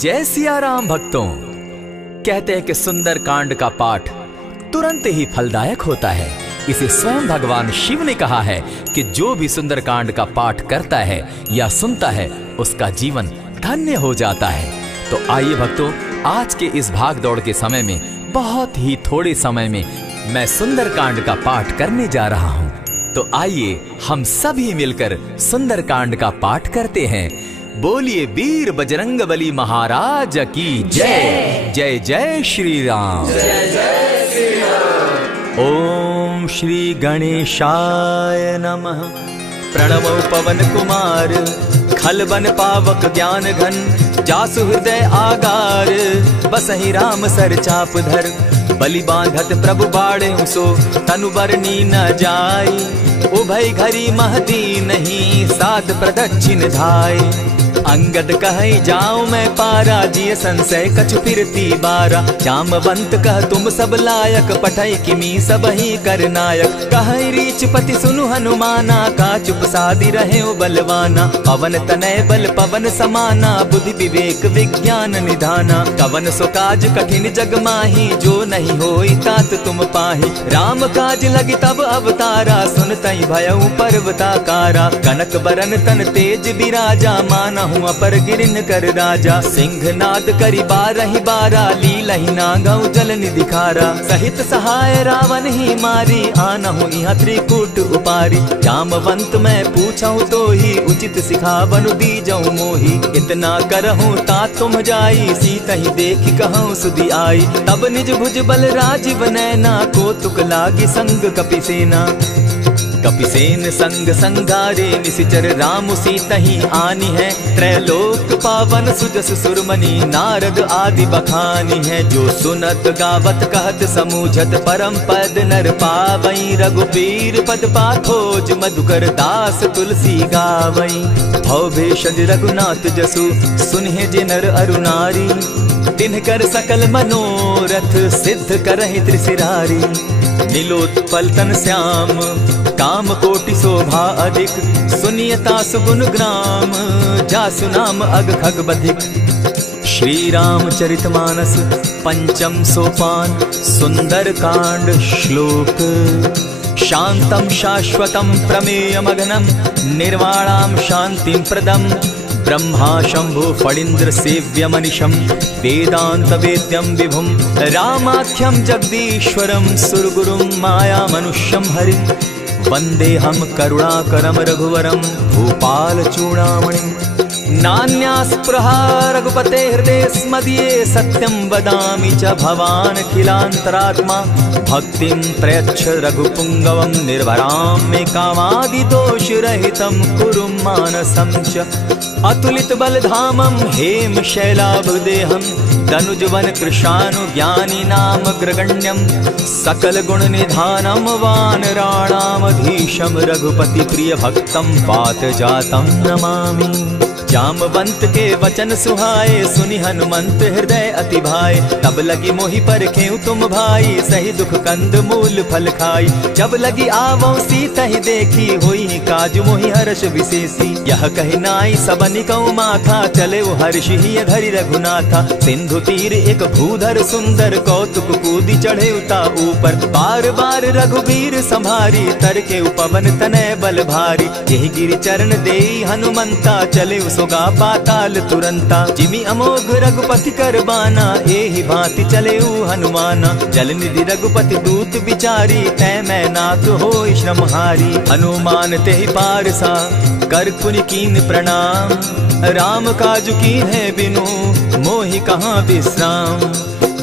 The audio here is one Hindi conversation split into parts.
जय सिया राम भक्तों। कहते हैं कि सुंदर कांड का पाठ तुरंत ही फलदायक होता है। इसे स्वयं भगवान शिव ने कहा है कि जो भी सुंदर कांड का पाठ करता है या सुनता है उसका जीवन धन्य हो जाता है। तो आइए भक्तों, आज के इस भाग दौड़ के समय में बहुत ही थोड़े समय में मैं सुंदर कांड का पाठ करने जा रहा हूँ। तो आइए हम सभी मिलकर सुंदर कांड का पाठ करते हैं। बोलिए वीर बजरंगबली महाराज की जय। जय जय श्री राम। जय जय श्री राम। ओम श्री गणेशाय नमः। प्रणवो पवन कुमार खलबन पावक ज्ञान घन जासु हृदय आगार बसहि राम सर चाप धर बलि बांधत प्रभु बाढ़े सो तनु बरनी न जाई उभय घरी महदी नहीं सात प्रदक्षिण धाय अंगद कहे जाऊं मैं पारा जिय संशय कछु फिरती बारा जामवंत कह तुम सब लायक पठय किमी सब ही कर नायक कहे रीच पति सुनु हनुमाना का चुप सादी रहे बलवाना पवन तनय बल पवन समाना बुद्धि विवेक विज्ञान निधाना कवन सो काज कठिन जग माही जो नहीं होई तात तुम पाही राम काज लगी तब अवतारा सुनतई भयउ पर्वताकारा कनक बरन तन तेज बिराजा माना अपर गिरिन कर राजा सिंह नाद करी बारहि बारा लीलहि नागौ जल निधि खारा सहित सहाय रावण ही मारी आनहु इहाँ त्रिकूट उपारी जामवंत मैं पूछऊं तो ही उचित सिखावनु दीजऊं मोही इतना करहूं ता तुम जाई सीता ही देखी कहूं सुधि आई तब निज भुज बल राजीव नैना को तुक लागी संग कपिसेना कपिसेन संग संगारे निशिचर राम सीता ही आनी है त्रैलोक पावन सुजस सुरमणि नारद आदि बखानी है जो सुनत गावत कहत समूझत परम पद नर पावई रघुबीर पद पाखोज मधुकर दास तुलसी गावई भव भेषज रघुनाथ जसु सुनहि जे नर अरुनारी तिनकर सकल मनोरथ सिद्ध करहि त्रिशिरारी नीलोत्पल तन श्याम काम कोटि शोभा अधिक सुनियता सुगुण ग्राम जासु नाम अग खग बधिक। श्री रामचरितमानस पंचम सोपान सुंदर कांड श्लोक शांतम शाश्वतम प्रमेयमगनम निर्वाणाम शांतिम प्रदम ब्रह्मा शंभु फणीन्द्र सेव्य मनिशम वेदांत वेद्यम विभुम रामाख्यम जगदीश्वरम सुरगुरुम माया मनुष्यम हरिम वंदे हम करुणाकरम रघुवरम भूपाल चूड़ामणिम नान्यास्पृहा रघुपते हृदय स्मदीये सत्यं वदामि च भवान् खिलान्तरात्मा भक्तिं प्रयच्छ रघुपुङ्गवं निर्भरां मे कामादिदोषरहितं कुरु मानसं च अतुलित बलधामं हेम शैलाभदेहं दनुजवन कृशानुज्ञानी नामग्रगण्यं सकल गुण निधानं वानराणामधीशं रघुपति प्रिय भक्तं पातजातं नमामि। जामवंत के वचन सुहाए सुनि हनुमंत हृदय अति भाए तब लगी मोहि परखेउ तुम भाई सही दुख कंद मूल फल खाई जब लगी आवो सीता ही देखी होई काज मोहि हर्ष विशेषी यह कहि नाई सबनि कौ माथा चले वो हर्ष ही धरि रघुनाथा सिंधु तीर एक भूधर सुंदर कौतुक कूदी चढ़े उता ऊपर बार बार रघुबीर संभारी तर के उपवन तनय बल भारी यही गिरि चरण देई हनुमंता चले सोगा पाताल तुरंता जिमि अमोघ रघुपति कर बाना एहि भांति चले हनुमाना जल निधि रघुपति दूत बिचारी तै मैं नाथ होई श्रमहारी हनुमान तेहि पारसा कर पुनि कीन प्रणाम राम काज कीन है बिनु मोहि कहाँ विश्राम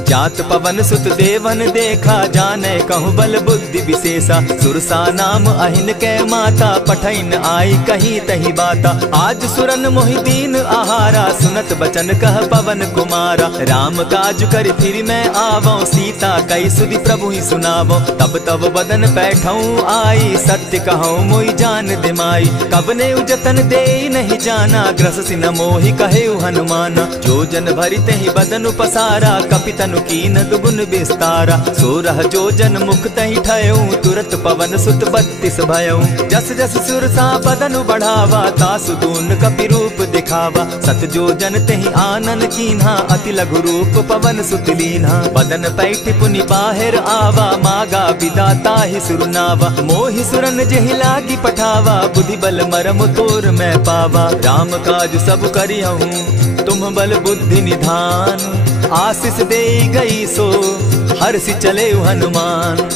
जात पवन सुत देवन देखा जाने कहूँ बल बुद्धि विशेषा सुरसा नाम अहिन कै माता पठैन आई कहीं तही बाता आज सुरन मोहिदीन आहारा सुनत बचन कह पवन कुमारा राम काज कर फिर मैं आवो सीता कई सुधि प्रभु ही सुनावो तब तब बदन बैठऊं आई सत्य कहूँ मोहि जान दिमाई कब ने जतन दे नहीं जाना ग्रस सिन मोहि कहे हनुमाना जो जन भरित ही बदन पसारा कपितन तनु कीन दुगुन विस्तारा। 16 जोजन मुख तहि ठयऊ, तुरत पवन सुत 32 भयऊ। जस जस सुरसा बदनु बढ़ावा, तासु दून कपि रूप दिखावा। 7 जोजन तेहि आनन कीन्हा, अति लघु रूप पवन सुत लीन्हा। बदन पैठ पुनि बाहिर आवा, मागा विदा ताहि सुरनावा। मोहि सुरन जेहि लागी पठावा, बुद्धि बल मरम तोर मैं पावा। राम काज सब करिहूँ, तुम बल बुद्धि निधान। आशीष दे गई सो हर्षि चले हनुमान।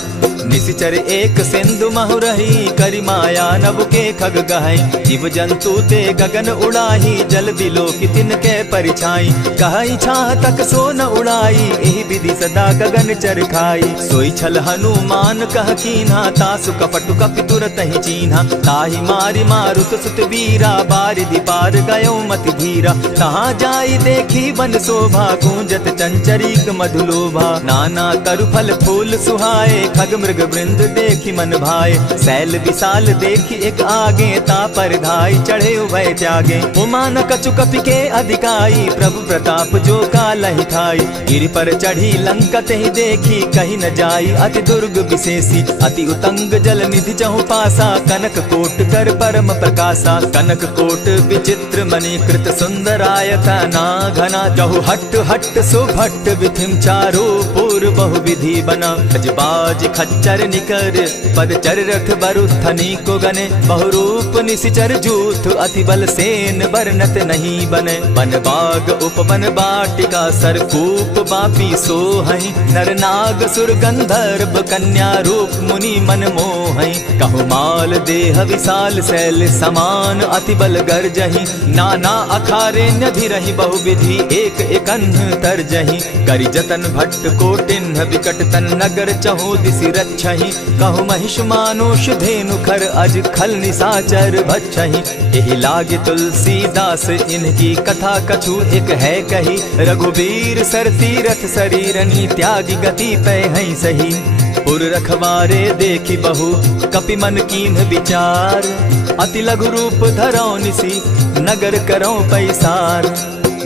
निशिचर एक सिंधु महु रही, करि माया नभ के खग गहई। जीव जंतु ते गगन उड़ाही, जल बिलोकि तिनके परिछाई। कहई छाह तक सो न उड़ाई, एहि विधि सदा गगन चर खाई। सोई छल हनुमान कह कीन्हा, तासु कपटु कपि तुरत ही चीन्हा। ताहि मारि मारुत सुत वीरा, बारिधि पार गयो मति धीरा। तहाँ जाई देखी वन शोभा, गूंजत चंचरीक मधुलोभा। नाना तरु फल फूल सुहाए, खग मृग वृंद देखी मन भाए। सैल विशाल देखी एक आगे, ता पर धाई चढ़े उभय त्यागे। उमान कछु कपि के अधिकाई, प्रभु प्रताप जो कालहि ठाई। गिरि पर चढ़ी लंका तेहि देखी, कहीं न जाई अति दुर्ग विशेषी। अति उतंग जल निधि चहु पासा, कनक कोट कर परम प्रकाशा। कनक कोट विचित्र मणि कृत सुंदरायतना घना। जहु हट हट सुभट विधिम चारो पूर बहु विधि बना। बाज खच्चर निकर पदचर रथ बरुथनी को गने। बहुरूप निशिचर जूथ, अति बल सेन बरनत नहीं बने। बन बाग उपवन बाटिका, सरकूप बापी सोहई। नर नाग सुर गंधर्व कन्या, रूप मुनि मन मोहई। कहु माल देह विशाल शैल समान, अति बल गर्जही। नाना अखारे नधिरहि बहुविधि, एक एकन्ह तरजही। करि जतन भट्ट कोटिन्ह विकट तन नगर, चहु दिसि रक्षहि। कहु महिष मानुष धेनु खर, अज खल निशाचर भक्षहि। एहि लागे तुलसीदास इनकी कथा, कछु एक है कही। रघुबीर सर तीरथ शरीरनी, त्यागी गति पै हई सही। पुर रखवारे देखी बहु, कपि मन कीन्ह विचार। अति लघु रूप धरौ निसी, नगर करौ पैसार।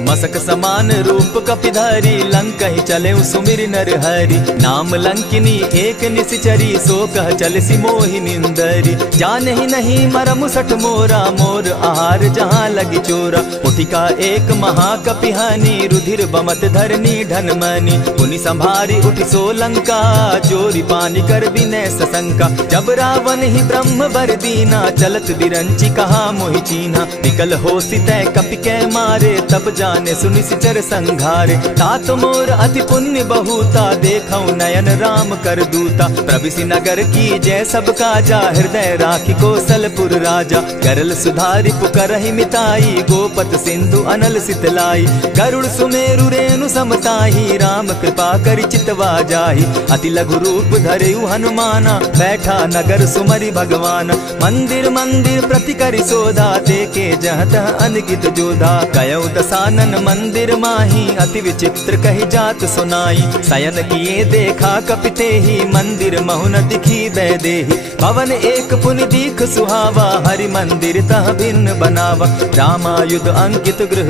मसक समान रूप कपिधारी, लंकहि चले सुमिर नर हरि। नाम लंकिनी एक निशिचरी, सो कह चल सी मोहि निंदरी। जानहि नहीं मरम सठ मोरा, मोर आहार जहाँ लगी चोरा। उठिका एक महाकपिहानी, रुधिर बमत धरनी ढन मनी। पुनि संभारी उठि सो लंका, जोरी पानी कर विनय सशंका। जब रावण ही ब्रह्म बर दीना, चलत बिरंची कहा मोहि चीन्हा। निकल होसी तय कपि के मारे, तब जाने सुनिशिचर संघारे। तात मोर अति पुण्य बहुता, देखऊं नयन राम कर दूता। प्रविशि नगर की जय सब काजा, हृदय राखी कौशलपुर राजा। करल सुधारि पुकरहि मिताई, गोपत सिंधु अनल सितलाई। गरुड़ सुमेरु रेणु समताही, राम कृपा करि चितवा जाहि। अति लघु रूप धरेउ हनुमाना, बैठा नगर सुमरि भगवान। मंदिर मंदिर प्रति करि सोधा, देखे जहत अनगित जोधा। कयौ दसानन मंदिर माही, अति विचित्र कही जात सुनाई। शयन किए देखा कपिते ही, मंदिर महु न दिखी वैदेही। भवन एक पुनि दीख सुहावा, हरि मंदिर तह भिन्न बनावा। रामायुध अंकित गृह,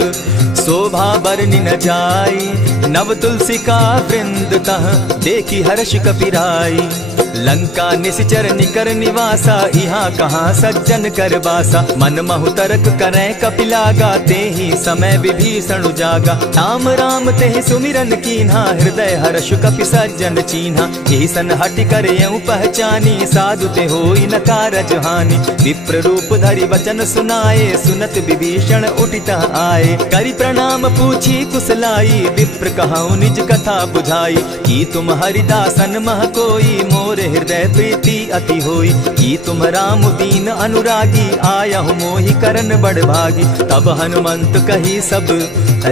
शोभा बरनि न जाई। नव तुलसी का वृंद तह, देखी हर्ष कपिराई। लंका निशिचर निकर निवासा, यहाँ कहाँ सज्जन कर बासा। मन महु तरक करै कपिलागा, तेहि समय विभीषण जागा। राम राम तेहि सुमिरन कीन्हा, हृदय हर्ष कपि सज्जन चीन्हा। एहि सन हटि कर यूं पहचानी, साधु ते होई न कारज हानि। विप्र रूप धरि वचन सुनाए, सुनत विभीषण उठितः आए। करि प्रणाम पूछी कुशलाई, विप्र कहऊँ निज कथा बुझाई। की तुम हरिदासन मह कोई, मोर हृदय प्रीति अति होई। की तुम राम दीन अनुरागी, आयहु मोहि करन बड़ भागी। तब हनुमंत कही सब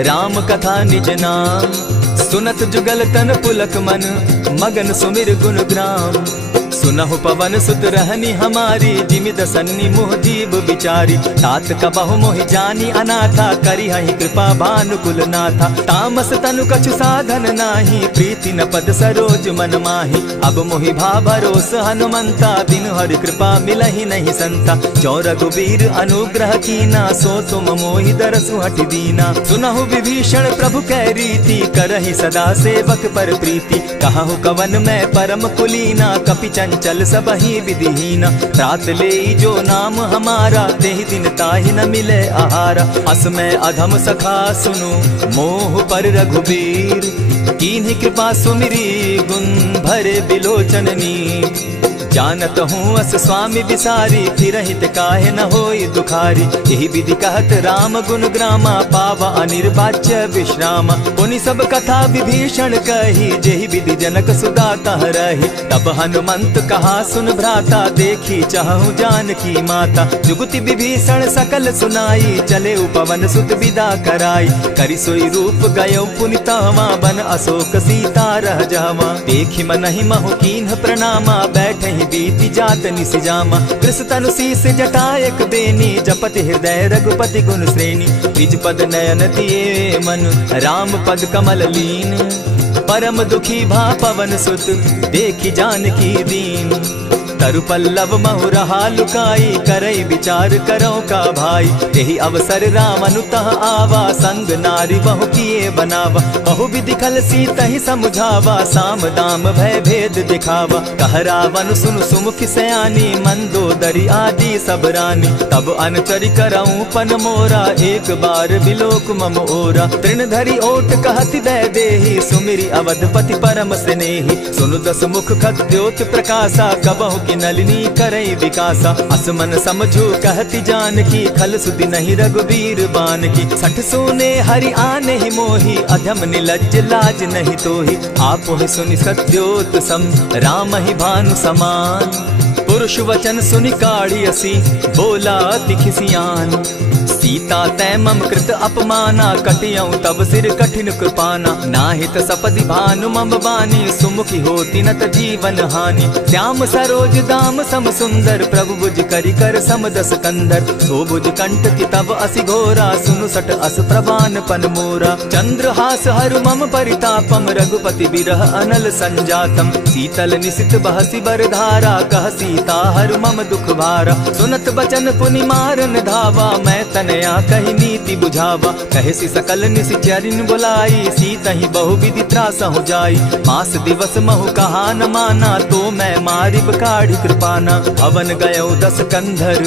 राम कथा निज नाम। सुनत जुगल तन पुलक मन, मगन सुमिर गुण ग्राम। सुनहु पवन सुत रहनी हमारी, जिमि दसन्नी मुह जीव बिचारी। तात कबहु मोहि जानी अनाथा, करी हहि कृपा भानुकुल नाथा। तामस तनु कछु साधन नाही, प्रीति न पद सरोज मन माही। अब मोहि भा भरोस हनुमंता, बिनु हरि कृपा मिलहि नहीं संता। जो रघुबीर अनुग्रह कीना, सो तुम मोहि दरसु हठि दीना। सुनहु विभीषण प्रभु कै रीति, करहि सदा सेवक पर प्रीति। कहु कवन मैं परम कुलीना, कपि चंचल सबहि विधिहीना। त्रात लेई जो नाम हमारा, तेहि दिन ताहि न मिले आहारा। अस मैं अधम सखा सुनु, मोह पर रघुबीर। कीन्ही कृपा सुमिरी, गुण भरे बिलोचननी। जानत हूँ अस स्वामी विसारी, फिर हित काहे न होई दुखारी। यही विधि कहत राम गुण ग्रामा, पावा अनिर्वाच्य विश्रामा। पुनि सब कथा विभीषण कही, जेहि विधि जनक सुदा कह रही। तब हनुमंत कहा सुन भ्राता, देखी चाहूँ जानकी माता। जुगति विभीषण सकल सुनाई, चले पवन सुत विदा कराई। करि सोई रूप गयो पुनि तहवा, बन अशोक सीता रह जावा। देखी मनहि महु कीन्ह प्रणामा, बैठहि बीति जात निसिजामा। कृष तनु शीस जटा एक बेनी, जपति हृदय रघुपति गुण श्रेणी। निज पद नयन दिए मन, राम पद कमल लीन। परम दुखी भा पवन सुत, देखी जानकी दीन। तरु पल्लव महु रहा लुकाई, करई विचार करो का भाई। यही अवसर राम अनुतः आवा, संग नारी बहु किए बनावा। बहु विधि खल सीतहि समझावा, साम दाम भय भेद दिखावा। कह रावण सुन सुमुखि सयानी, मंदोदरी आदि सब रानी। तब अनचरि करऊं पन मोरा, एक बार बिलोक मम ओरा। तृण धरि ओट कहति दय देहि, सुमिरि अवधपति परम स्नेही। सुनु दस मुख खद्योत प्रकाशा, कबहु की नलिनी करई विकासा। असमन समझो कहति जानकी, खल सुधि नहीं रघुबीर बान की। सठ सोने हरि आने ही मोही, अधम निलज्ज लाज नहीं तोही। आपो ही सुनि सत्योत सम, राम ही भानु समान। पुरुष वचन सुनि काढ़ियसी, बोला अति खिसियान। सीता तै मम कृत अपमाना, कटियऊं तब सिर कठिन कृपाना। नाहित सपदि भानु मम बानी, सुमुखी होती नत जीवन हानि। श्याम सरोज दाम सम सुंदर, प्रभु बुझ करि कर सम दस कंधर। सो बुझ कंठ की तब असि घोरा, सुनु सट अस प्रवान पन मोरा। चंद्रहास हरु मम परितापम, रघुपति बिरह अनल संजातम। शीतल निशित बहसी बरधारा, कह सीता हरु मम दुख भारा। सुनत बचन पुनि मारन धावा, मैं तनया कही नीति बुझावा। कहसी सकल निशिचरिन बुलाई, सीतहि बहु विधि त्रास हो जाई। मास दिवस महु कहा न माना, तो मैं मारिब काढ़ी कृपाना। अवन गयो दस कंधर,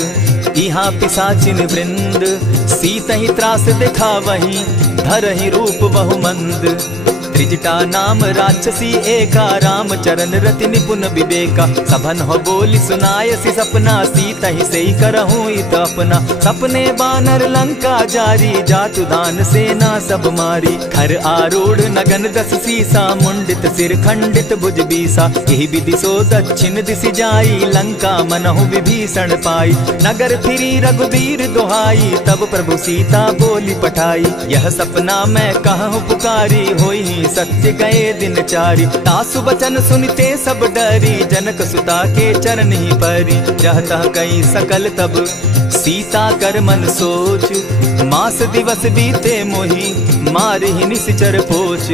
इहाँ पिशाचिन वृंद। सीतहि त्रास दिखावहि, धरहि रूप बहु मंद। त्रिजटा नाम राक्षसी एका, राम चरण रति निपुण विवेका। सभन हो बोली सुनायसी सपना, सीतहि सेई करहूँ इत अपना। सपने बानर लंका जारी, जातु दान सेना सब मारी। खर आरूढ़ नगन दस सीसा, मुंडित सिर खंडित भुज बीसा। यही विधि सो दक्षिण दिशि जाई, लंका मनहु विभीषण पाई। नगर फिरी रघुबीर दुहाई, तब प्रभु सीता बोली पठाई। यह सपना मैं कहूँ पुकारी, होई सत्य गए दिन चारी। तासु बचन सुनते सब डरी, जनक सुता के चरण ही परी। जहता कई सकल तब सीता कर मन सोच, मास दिवस बीते मोही, मारे ही निश्चर पोच।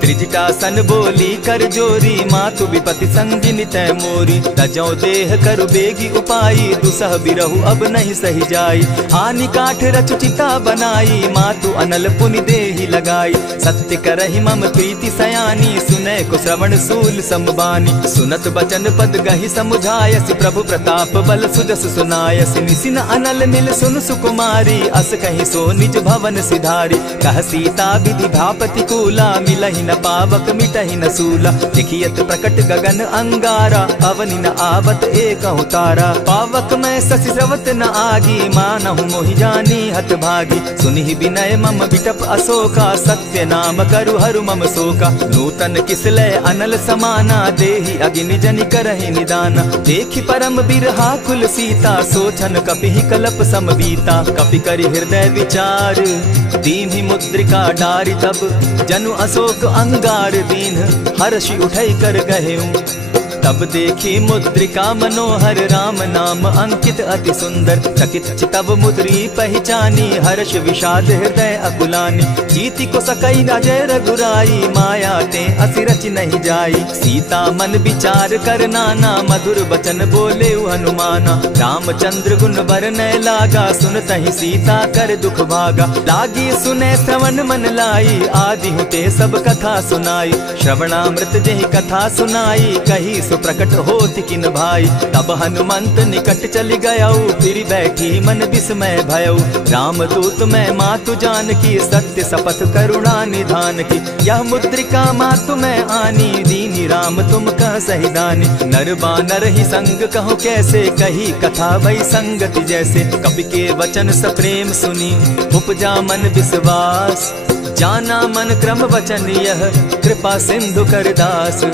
त्रिजटा सन बोली कर जोरी, मातु विपति संगिनी तै मोरी। तजौ देह करु बेगी उपाई, दुसह बिरहु अब नहीं सही जाई। हानि काठ रचु चिता बनाई, मातु अनल पुनि देहि लगाई। सत्य करहि मम प्रीति सयानी, सुनै को श्रवण सूल समबानी। सुनत बचन पद गहि समुझायसि, प्रभु प्रताप बल सुजस सुनायसि। निसिन अनल मिल सुन सुकुमारी, अस कहि सो निज भवन सिधारी। कह सीता विधि भापति कूला, मिलहि न पावक मिटहि न सूला। देखियत प्रकट गगन अंगारा, अवनि न आवत एकहु तारा। पावक मैं शशि स्रवत न आगी, मानहु मोहि जानी हत भागी। सुनिहि विनय मम बिटप अशोका, सत्य नाम करु हरु मम शोका। नूतन किसलय अनल समाना, देहि अगिनि जनि करहि निदाना। देखि परम बिरहा कुल सीता, सोचन कपिहि कलप सम बीता। कपि करि हृदय विचार, दीन्हि मुद्रिका डारि। तब जनु अशोक अंगार दीन, हर्षि उठै कर गहेऊ। तब देखी मुद्रिका मनोहर राम नाम अंकित अति सुंदर। चकित तब मुद्री पहचानी हर्ष विषाद हृदय अकुलानी। जीति को सकई अजय रघुराई माया ते असि रचि नहीं जाई। सीता मन विचार कर नाना मधुर बचन बोले हनुमाना। रामचंद्र गुण बरनय लागा सुनतहि सीता कर दुख भागा। लागी सुने श्रवण मन लाई आदि हुते सब कथा सुनाई। श्रवणामृत जेहि कथा सुनाई कही सुप्रकट होति किन भाई। तब हनुमंत निकट चली गयऊ फिर बैठी मन विस्मय भयऊ। रामदूत मैं मातु जान की सत्य शपथ करुणा निधान की। यह मुद्रिका मातु मैं आनी दीनी राम तुम कह सही दानी। नर बानर ही संग कहो कैसे कही कथा वही संगति जैसे। कपि के वचन सप्रेम सुनी उपजा मन विश्वास। जाना मन क्रम वचन यह कृपा सिंधु कर दास।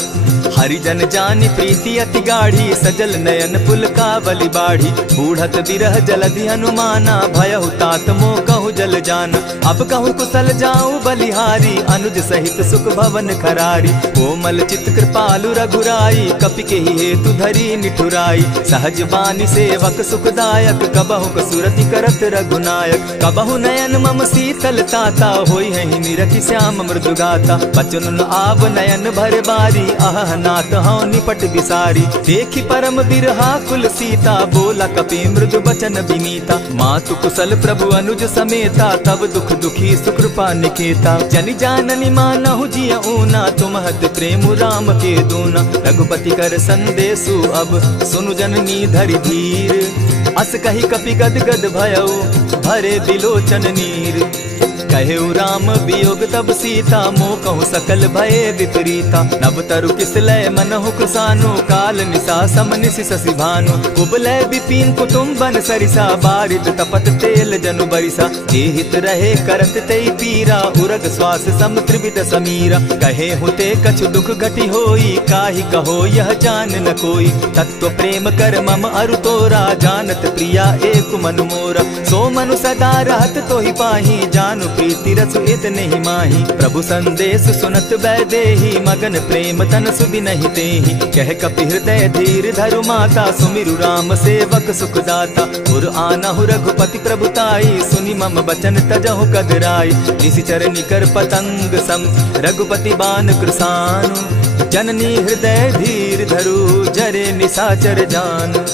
हरिजन जानी प्रीति अति गाढ़ी सजल नयन पुलकावली बाढ़ी। बूढ़त बिरह जलधि हनुमाना भयहु तात मोह कहु जल जाना। अब कहु कुशल जाऊं बलिहारी अनुज सहित सुख भवन खरारी। कोमल चित कृपालु रघुराई कपि के ही हेतु धरी निठुराई। सहज बानी सेवक सुखदायक कबहु कसुरति करत रघुनायक। कबहु नयन मम शीतल ताता होई है निरखि श्याम मृदु गाता। बचन आव नयन भर बारी आह नाथ हौ निपट बिसारी। देखी परम बिरहा कुल सीता बोला कपि मृदु बचन विनीता। मातु कुशल प्रभु अनुज समेता तब दुख दुखी सुकृपा निकेता। जनि जाननी मानहु जिय ऊना तुमहत प्रेम राम के दूना। रघुपति कर संदेशु अब सुनु जननी धरि धीर। अस कही कपि गद गद भयऊ भरे बिलोचन नीर। कहेउ राम वियोग तब सीता मोह कहु सकल भये विपरीता। नभ तरु किसलय मनहु कृसानु काल निशा समनिशि शशि भानु। कुबलय विपिन कुटुम्बन सरिसा बारिद तपत तेल जनु बरिसा। जे हित रहे करत तेई पीरा उरग श्वास सम त्रिविध समीरा। कहे हुते कछु दुख घटी होई काहि कहो यह जान न कोई। तत्व प्रेम कर मम अरु तोरा जानत प्रिया एक मनु मोरा। सो मनु सदा रहत तोहि पाही जानु प्रीति रसु इतने ही माही। प्रभु संदेश सुनत बैदेही मगन प्रेम तन सुधि नहीं तेहि। कह कपि हृदय धीर धरु माता सुमिरु राम सेवक सुखदाता। उर आनहु रघुपति प्रभुताई सुनि मम बचन तजहु कदराई। निशिचर निकर पतंग सम रघुपति बान कृसानु। जननी हृदय धीर धरु जरे निशाचर जान।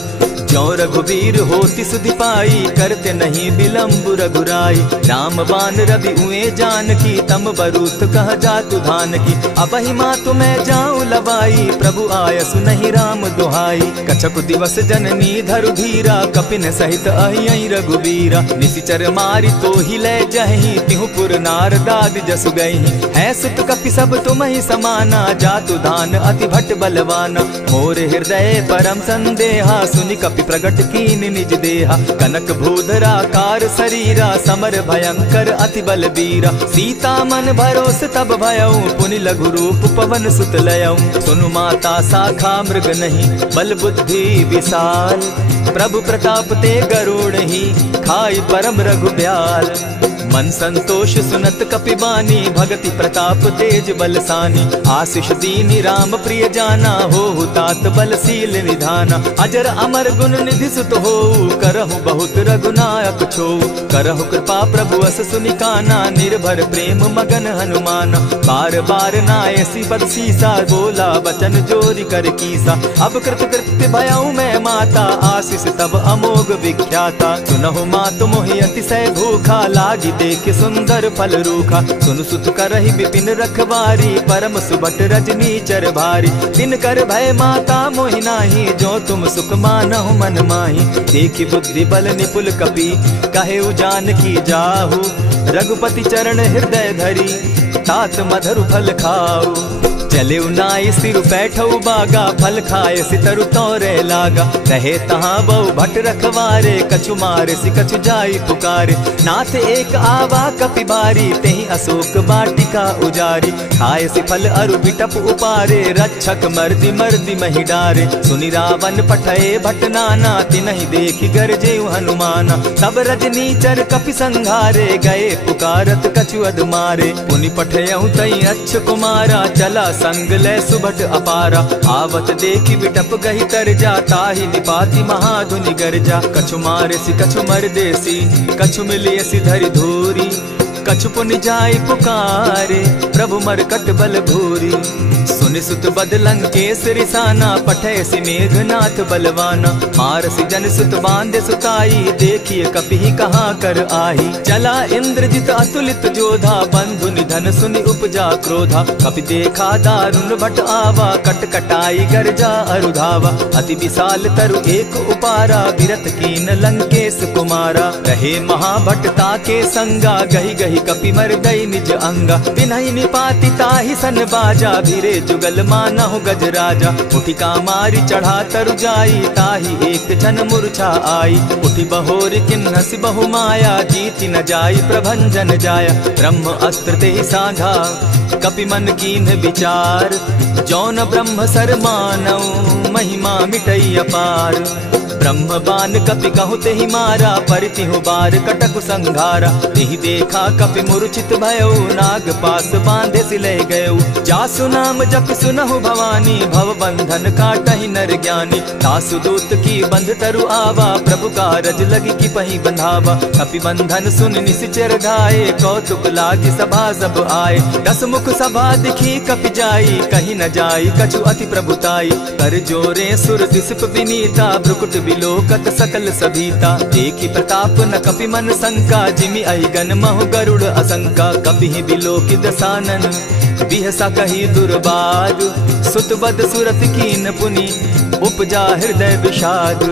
जो रघुवीर होति सुधि पाई करते नहीं विलम्ब रघुराई। राम बान रवि उए जान की तम बरूथ कह जातु धान की। अब ही मातु मैं जाऊं लवाई प्रभु आयसु नहीं राम दुहाई। कछक दिवस जननी धरु धीरा कपिन सहित अहियं रघुवीरा। निशिचर मारी तो ही ले जहि तिहुपुर नारदाद जसु गई। है सुत कपि सब तुम ही समाना जातु धान अति भट बलवाना। मोर हृदय परम संदेहा सुनि कपि प्रगट कीन निज देहा। कनक भूधरा कार शरीरा समर भयंकर अति बलबीरा। सीता मन भरोस तब भयऊ पुनि लघु रूप पवन सुत लयऊ। सुनु माता शाखा मृग नहीं बल बुद्धि विशाल। प्रभु प्रताप ते गरुड़ ही खाई परम रघु ब्याल। मन संतोष सुनत कपि बानी भगति प्रताप तेज बलसानी। आशीष दीनी राम प्रिय जाना हो तात बलशील निधाना। अजर अमर गुण निधि सुत हो करहु बहुत रघुनायक छो। करहु कृपा प्रभु अस सुनि काना निर्भर प्रेम मगन हनुमाना। बार बार नायसी पद सीसा बोला वचन जोरी कर कीसा। अब कृत कृत्य भयऊ मैं माता आशीष तब अमोघ विख्याता। सुनहु मातु मोहि अतिशय भूखा लागी देख सुंदर फल रूखा। सुन सुत करहि विपिन रखवारी परम सुबट रजनी चर भारी। दिन कर भय माता मोहि नाही जो तुम सुख मानहु मन माही। देखि बुद्धि बल निपुल कपि कहे जान की जाहु। रघुपति चरण हृदय धरी तात मधुर फल खाऊ। चले नाई सिर बैठऊ बागा फल खाए सितरु तोरे लागा। रहे तहाँ बहु भट रखवारे कछु मारे सि कछु जाई पुकारे। नाथ एक आवा कपि बारी तेहि अशोक वाटिका उजारी। खाए सि फल अरु बिटप उपारे रक्षक मर्दि मर्दि महि डारे। सुनि रावण पठए भट नाना तिनहि देखि गरजे हनुमाना। तब रजनी चर कपि संघारे गए पुकारत कछु अध मारे। पुनि पठयऊ तई अच्छ कुमारा चला संग ले सुभट अपारा। आवत देखी बिटप गही तर जा, ताहि निपाति महाधुनि गर्जा। कछु मारेसी कछु मर देसी, कछु मिलियसी धरि धूरी। कछु पुनि जाय पुकारे, प्रभु मरकट बल भूरी। सुनि सुत बद लंकेश रिसाना, पठैसी मेघनाथ बलवाना। मारसी जन सुत बांधे सुताई, देखिए कपि कहाँ कर आही। चला इंद्रजित अतुलित जोधा, बंधु निधन सुनि उपजा क्रोधा। कपि देखा दारुण भट आवा, कट कटाई गर्जा अरुधावा। अति विशाल तरु एक उपारा, बिरत कीन लंकेश कुमारा। रहे महाभट्टा के संगा, गही गही कपि मर गई निज अंगा। तिन्हि निपाति ताहि सन बाजा, भीरे जुगल मानहु गज राजा। उठिका मारी चढ़ा तरु जाई, ताहि एक जन मूर्छा आई। उठि बहोर किन्हसि बहु माया, जीति न जाई प्रभंजन जाया। ब्रह्म अस्त्र तेहि साधा, कपि मन कीन्ह विचार। जौन ब्रह्म सर मानऊ, महिमा मिटई अपार। ब्रह्म बान कपि कहु तेहि मारा, परितिहु बार कटकु संघारा। तेहि देखा कपि मूर्छित भयउ, नाग पास बांधे सिले गयउ। जासु नाम जपि सुनहु भवानी, भव बंधन काटहि नर ज्ञानी। तासु दूत की बंध तरु आवा, प्रभु कारज लगी की पहि बंधावा। कपि बंधन सुन निसिचर धाये, कौतुक लागी सभा सब आए। दस मुख सभा दिखी कपि जाई, कहीं न जाई कछु अति प्रभुताई। कर जोरे सुर दिसप विनीता, भ्रुकुट बिलोकत सकल सभीता। देखी प्रताप न कपि मन शंका, जिमि अहिगन महु गरुड़ असंका। कपि बिलोकि दसानन, बिहसा कही दुर्बाद। सुत बद सुरत कीन पुनि, उपजा हृदय विषाद।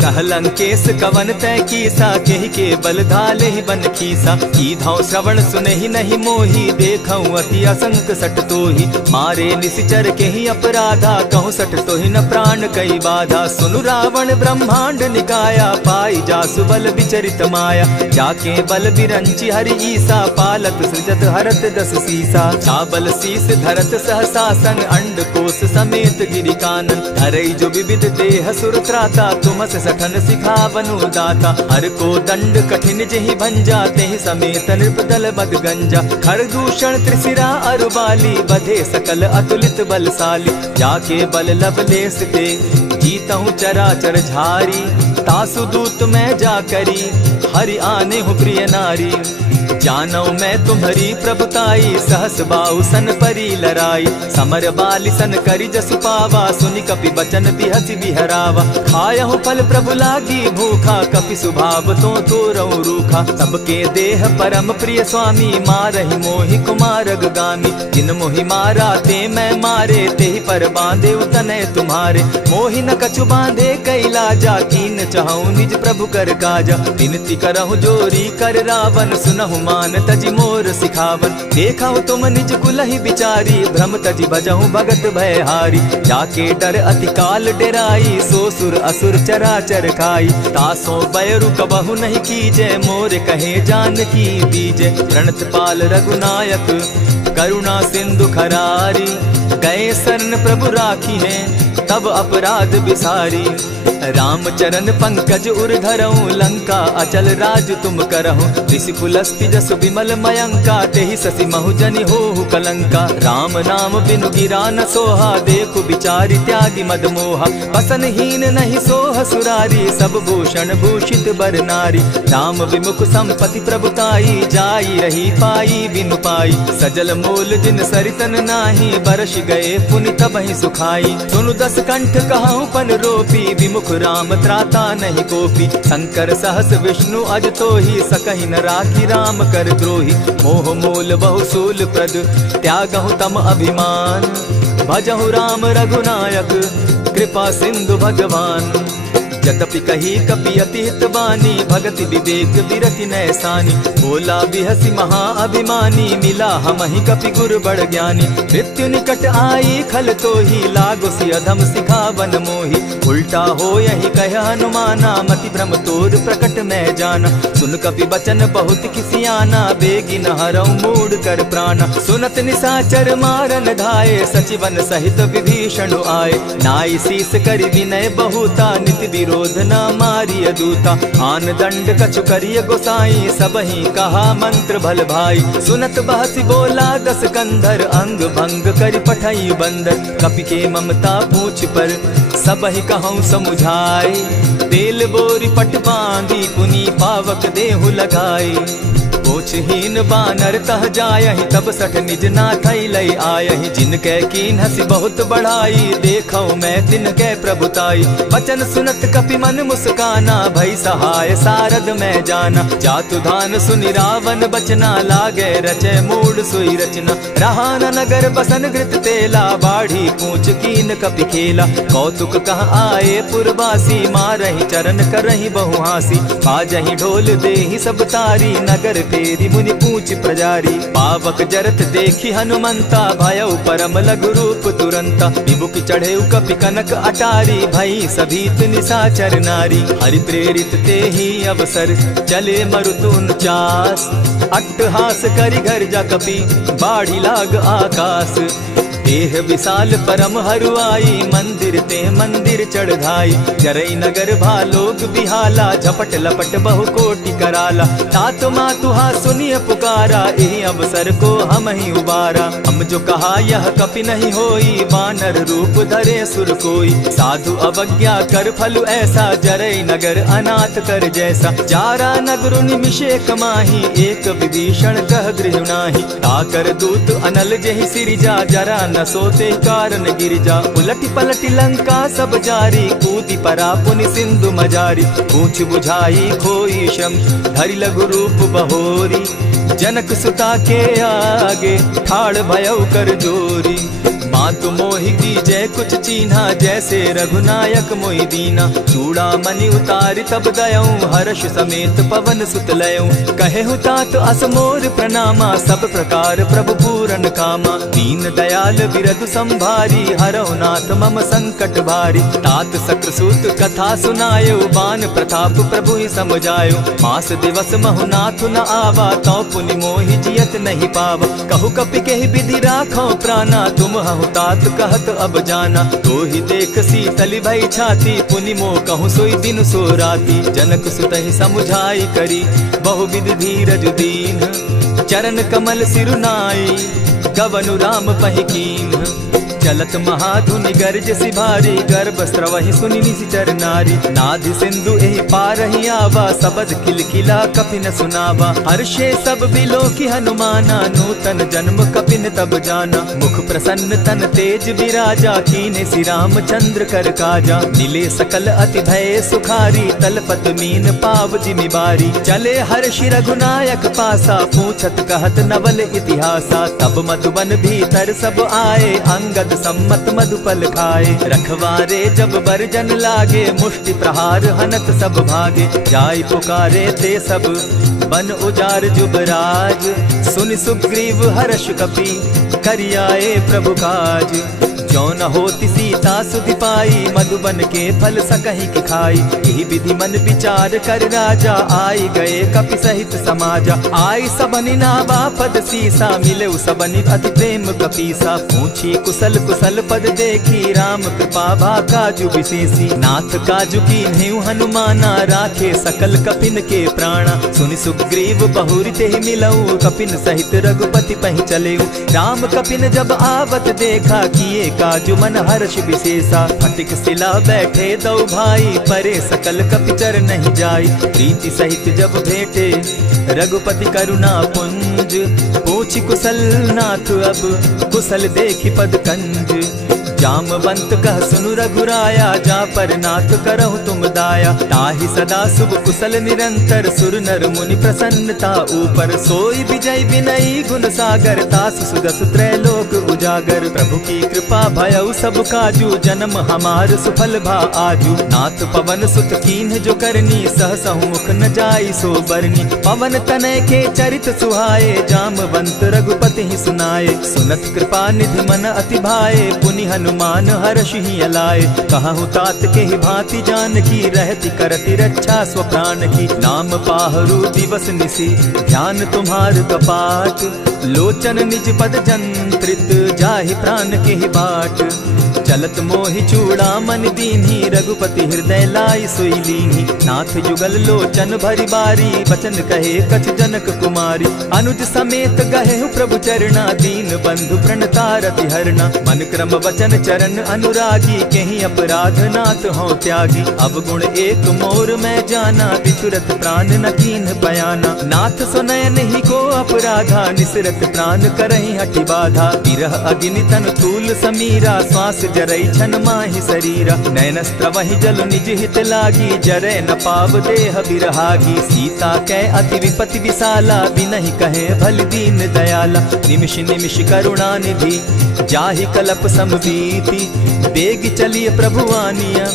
कह लंकेश कवन तय कीसा, केहि के बल धाले ही बन खीसा। कीधौ श्रवण सुनहि नहीं मोही, देखऊं अति असंक सट तोही। मारे निसिचर केहि अपराधा, कहूँ सट तोहि न प्राण कई बाधा। सुनु रावण ब्रह्मांड निकाया, पाई जासु बल विचरित माया। जाके बल बिरंचि हरि ईसा, पालत सृजत हरत दस सीसा। चाबल शीस धरत सहसासन, अंड कोश समेत गिरि कानन। धरई जो विविध देह सुर त्राता, तुमस सठन सिखावनु दाता। हर को दंड कठिन जेहि भंजा, तेहि समेत नृपदल बद गंजा। खरदूषण त्रिशिरा अरुबाली, बधे सकल अतुलित बलशाली। जाके बल लवलेस ते, जीतहु चराचर झारी। तासु दूत मैं जा करी, हरि आने हूँ प्रिय नारी। जानौ मैं तुम्हारी प्रभुताई, सहस बाहु सन परी लराई। समर बाली सन करि जसु पावा, सुनि कपि बचन बिहसि बिहरावा। खायहु फल प्रभु लागी भूखा, कपि सुभाव तो तोरहु रूखा। सबके देह परम प्रिय स्वामी, मारहि मोहि कुमारग गामी। जिन मोहि मारा ते मैं मारे, तेहि पर बांधे उतने तुम्हारे। मोहि न कछु बांधे कैलाजा, कीन चाहूं निज प्रभु कर काजा। विनती करहु जोरी कर रावण, सुनहु मान तजि मोर सिखावन। देखहु तुम निज कुलहि बिचारी, भ्रम तजि भजहु भगत भयहारी। जाके डर अति काल डेराई, सो सुर असुर चराचर खाई। तासो बैरु कबहु नहीं कीजे, मोर कहे जानकी बीजे। प्रणत पाल रघुनायक, करुणा सिंधु खरारी। गए शरण प्रभु राखी है, तब अपराध बिसारी। राम चरण पंकज उर धरऊं, लंका अचल राज तुम करहु। ऋषि पुलस्ति जसु विमल मयंका, तेहि ससि महु जनि होहु कलंका। राम नाम बिनु गिरा न सोहा, देखु बिचारी त्यागी मद मोहा। बसनहीन नहीं सोह सुरारी, सब भूषण भूषित बर नारी। राम विमुख संपति प्रभुताई, जाई रही पाई बिनु पाई। सजल मोल जिन सरितन नाही, बरस गए पुनि तबहि सुखाई। सुनु दस कंठ कहूँ पन रोपी, विमुख राम त्राता नहीं कोपी। शंकर सहस विष्णु अज तो ही, सकहि न राखी राम कर द्रोही। मोह मूल बहु सूल प्रद, त्यागहु तम अभिमान। भजहु राम रघुनायक, कृपा सिंधु भगवान। जतपि कही कपि अति हित बानी, भगति विवेक विरति नैसानी। बोला बिहसी महा अभिमानी, मिला हमहि कपि गुर बड़ ज्ञानी। मृत्यु निकट आई खल तो ही, लागो सि अधम सिखावन मोही। उल्टा हो यही कह हनुमाना, मति भ्रम तोर प्रकट मैं जाना। सुन कपि बचन बहुत किसियाना, बेगी न हरऊ मूड कर प्राणा। सुनत निसाचर मारन धाये, सचिवन सहित विभीषण आए। नाई शीस करि विनय बहुता, नित विरोध न मारिय दूता। आन दंड कछु करिय गोसाई, सबहि कहा मंत्र भल भाई। सुनत बहसी बोला दस कंधर, अंग भंग करि पठई बंदर। कपि के ममता पूछ पर, सबहि कहूँ समुझाए। तेल बोरी पट बांधी, पुनि पावक देहु लगाई। पोछहीन बानर तह जायहि, तब सठ निज नाथै लई आयहि। जिनकै कीन हसी बहुत बढ़ाई, देखौ मैं तिनकै प्रभुताई। बचन सुनत कपि मन मुस्काना, भई सहाय सारद मैं जाना। जातु धान सुनि रावण बचना, लागे रचै मूड सोई रचना। रहा न नगर बसन घृत तेला, बाढ़ी पूछ कीन कपि खेला। कौतुक कह आए पुरवासी, मारहि चरण करहि बहु हासी। बाजहि ढोल देहि सब तारी, नगर तेरी मुनि पूछ प्रजारी। पावक जरत देखी हनुमंता, भयउ परम लघु रूप तुरंता। विमुख चढ़े कपि कनक अटारी, भई सभीत निशाचर नारी। हरि प्रेरित ते ही अवसर, चले मरुतुन चास। अट्टहास करि घर जा कपि, बाढ़ी लाग आकाश। देह विशाल परम हरुआई, मंदिर ते मंदिर चढ़ाई। जरई नगर भालोग बिहाला, झपट लपट बहु कोटि कराला। तात मातुहा सुनिय पुकारा, एहि अवसर को हम ही उबारा। हम जो कहा यह कपि नहीं होई, वानर रूप धरे सुर कोई। साधु अवज्ञा कर फल ऐसा, जरई नगर अनाथ कर जैसा। जारा नगर निमिषे कमाही, एक विभीषण कह गृह नाही। ताकर दूत अनल जहि सिरिजा, जरा न सोते कारण गिरजा। उलटी पलटी लंका सब जारी, कूदी परा पुनि सिंधु मजारी। पूछ बुझाई खोई श्रम, धरि लघु रूप बहोरी। जनक सुता के आगे, ठाड़ भयउ कर जोरी। मातु मोहि की जय कुछ चीन्हा, जैसे रघुनायक मोहि दीना। चूड़ा मणि उतारि तब दयऊं, हर्ष समेत पवन सुत लयऊं। कहे तात असमोर प्रणामा, सब प्रकार प्रभु पूरन कामा। दीन दयाल बिरधु संभारी, हरौ नाथ मम संकट भारी। तात सक्रसूत कथा सुनायो, बान प्रताप प्रभु ही समझायो। मास दिवस महु नाथ न आवा, तौ पुनि मोहि जियत नहीं पावा। कहु कपि केहि विधि राखो प्राणा, तुम हहु तात कहत अब जाना। तो ही देख शीतली भई छाती, पुनि मो कहूँ सोई दिन सो राती। जनक सुतहि समुझाई करी, बहुविधि धीरज दीन। चरण कमल सिरुनाई, गवनु राम पहि कीन। चलत महाधुनि गर्ज सिभारी, गर्भ स्रवहि सुनि निशिचर नारी। नाधि सिंधु एहि पारहि आवा, सबद किलकिला कपि न सुनावा। हर्षे सब बिलोकि हनुमाना, नूतन जन्म कपि न तब जाना। मुख प्रसन्न तन तेज विराजा, कीने श्री रामचंद्र कर काजा। मिले सकल अति भय सुखारी, तलपत मीन पाव जिमि बारी। चले हर्षि रघुनायक पासा, पूछत कहत नवल इतिहासा। तब मधुबन भीतर सब आए, अंगद सम्मत मधुपल खाए। रखवारे जब बरजन लागे, मुष्टि प्रहार हनत सब भागे। जाय पुकारे ते सब, बन उजार जुबराज। सुनि सुग्रीव हर्ष कपि, करियाए प्रभु काज। जो न होती सीता सुधि पाई, मधुबन के फल सकहि की खाई। यही विधि मन विचार कर राजा, आई गए कपि सहित समाजा। आई सबनि नावा पद सीसा, मिले सबनि अति प्रेम कपीसा। पूछी कुशल कुशल पद देखी, राम कृपा भा काजु विशेषी। नाथ काजु कीन्हेउ हनुमाना, राखे सकल कपिन के प्राणा। सुनि सुग्रीव बहुरि तेहि मिलऊ, कपिन सहित रघुपति पहि चलेऊ। राम कपिन जब आवत देखा, किए काजु मन हर्ष विशेषा। फटिक सिला बैठे दो भाई, परे सकल कपिचर नहीं जाई। प्रीति सहित जब भेटे, रघुपति करुणा पुंज। पूछि कुशल नाथ अब, कुशल देखि पद कंज। जामवंत कह सुनु रघुराया, जा पर नाथ करहु तुम दाया। ताहि सदा शुभ कुशल निरंतर, सुर नर मुनि प्रसन्नता ऊपर। सोई विजय विनयी गुण सागर, तास सुदस त्रैलोक उजागर। प्रभु की कृपा भयउ सब काजू, जन्म हमार सुफल भा आजू। नाथ पवन सुत कीन्ह जो करनी, सहसहु मुख न जाई सो बरनी। पवन तनय के चरित सुहाए, जामवंत रघुपति ही सुनाए। सुनत कृपा निधि मन अति भाए, पुनि हनुमान हनुमान हर्षि अलाए। कहूँ तात के ही भांति जानकी, रहती करती रक्षा स्वप्राण की। नाम पाहरु दिवस निसी, ध्यान तुम्हार कपाट। लोचन निज पद जंत्रित, जाहि प्राण के ही बाट। चलत मोहि चूड़ामन दीन्ही, रघुपति हृदय लाई सोई लीन्ही। नाथ जुगल लोचन भरी बारी, बचन कहे कछ जनक कुमारी। अनुज समेत गहे प्रभु चरणा, दीन बंधु प्रणतारति हरना। मन क्रम वचन चरण अनुरागी, कहीं अपराध नाथ हो त्यागी। अब गुण एक मोर में जाना, बिछुरत प्राण न कीन्ह बयाना। नाथ सुनयन ही को अपराधा, निसरत प्राण करहि हठि बाधा। विरह अग्नि तन तूल समीरा, श्वास जरई छन माहि शरीरा। नयन स्त्रवहि जल निज हित लागी, जरै न पाव देह बिरहागी। सीता कै अति विपति विशाला, बिनहि कहे भल दीन दयाला। निमिष निमिष करुणा निधि, जाहि कलप समबीति। बेग चलिए प्रभु आनिया,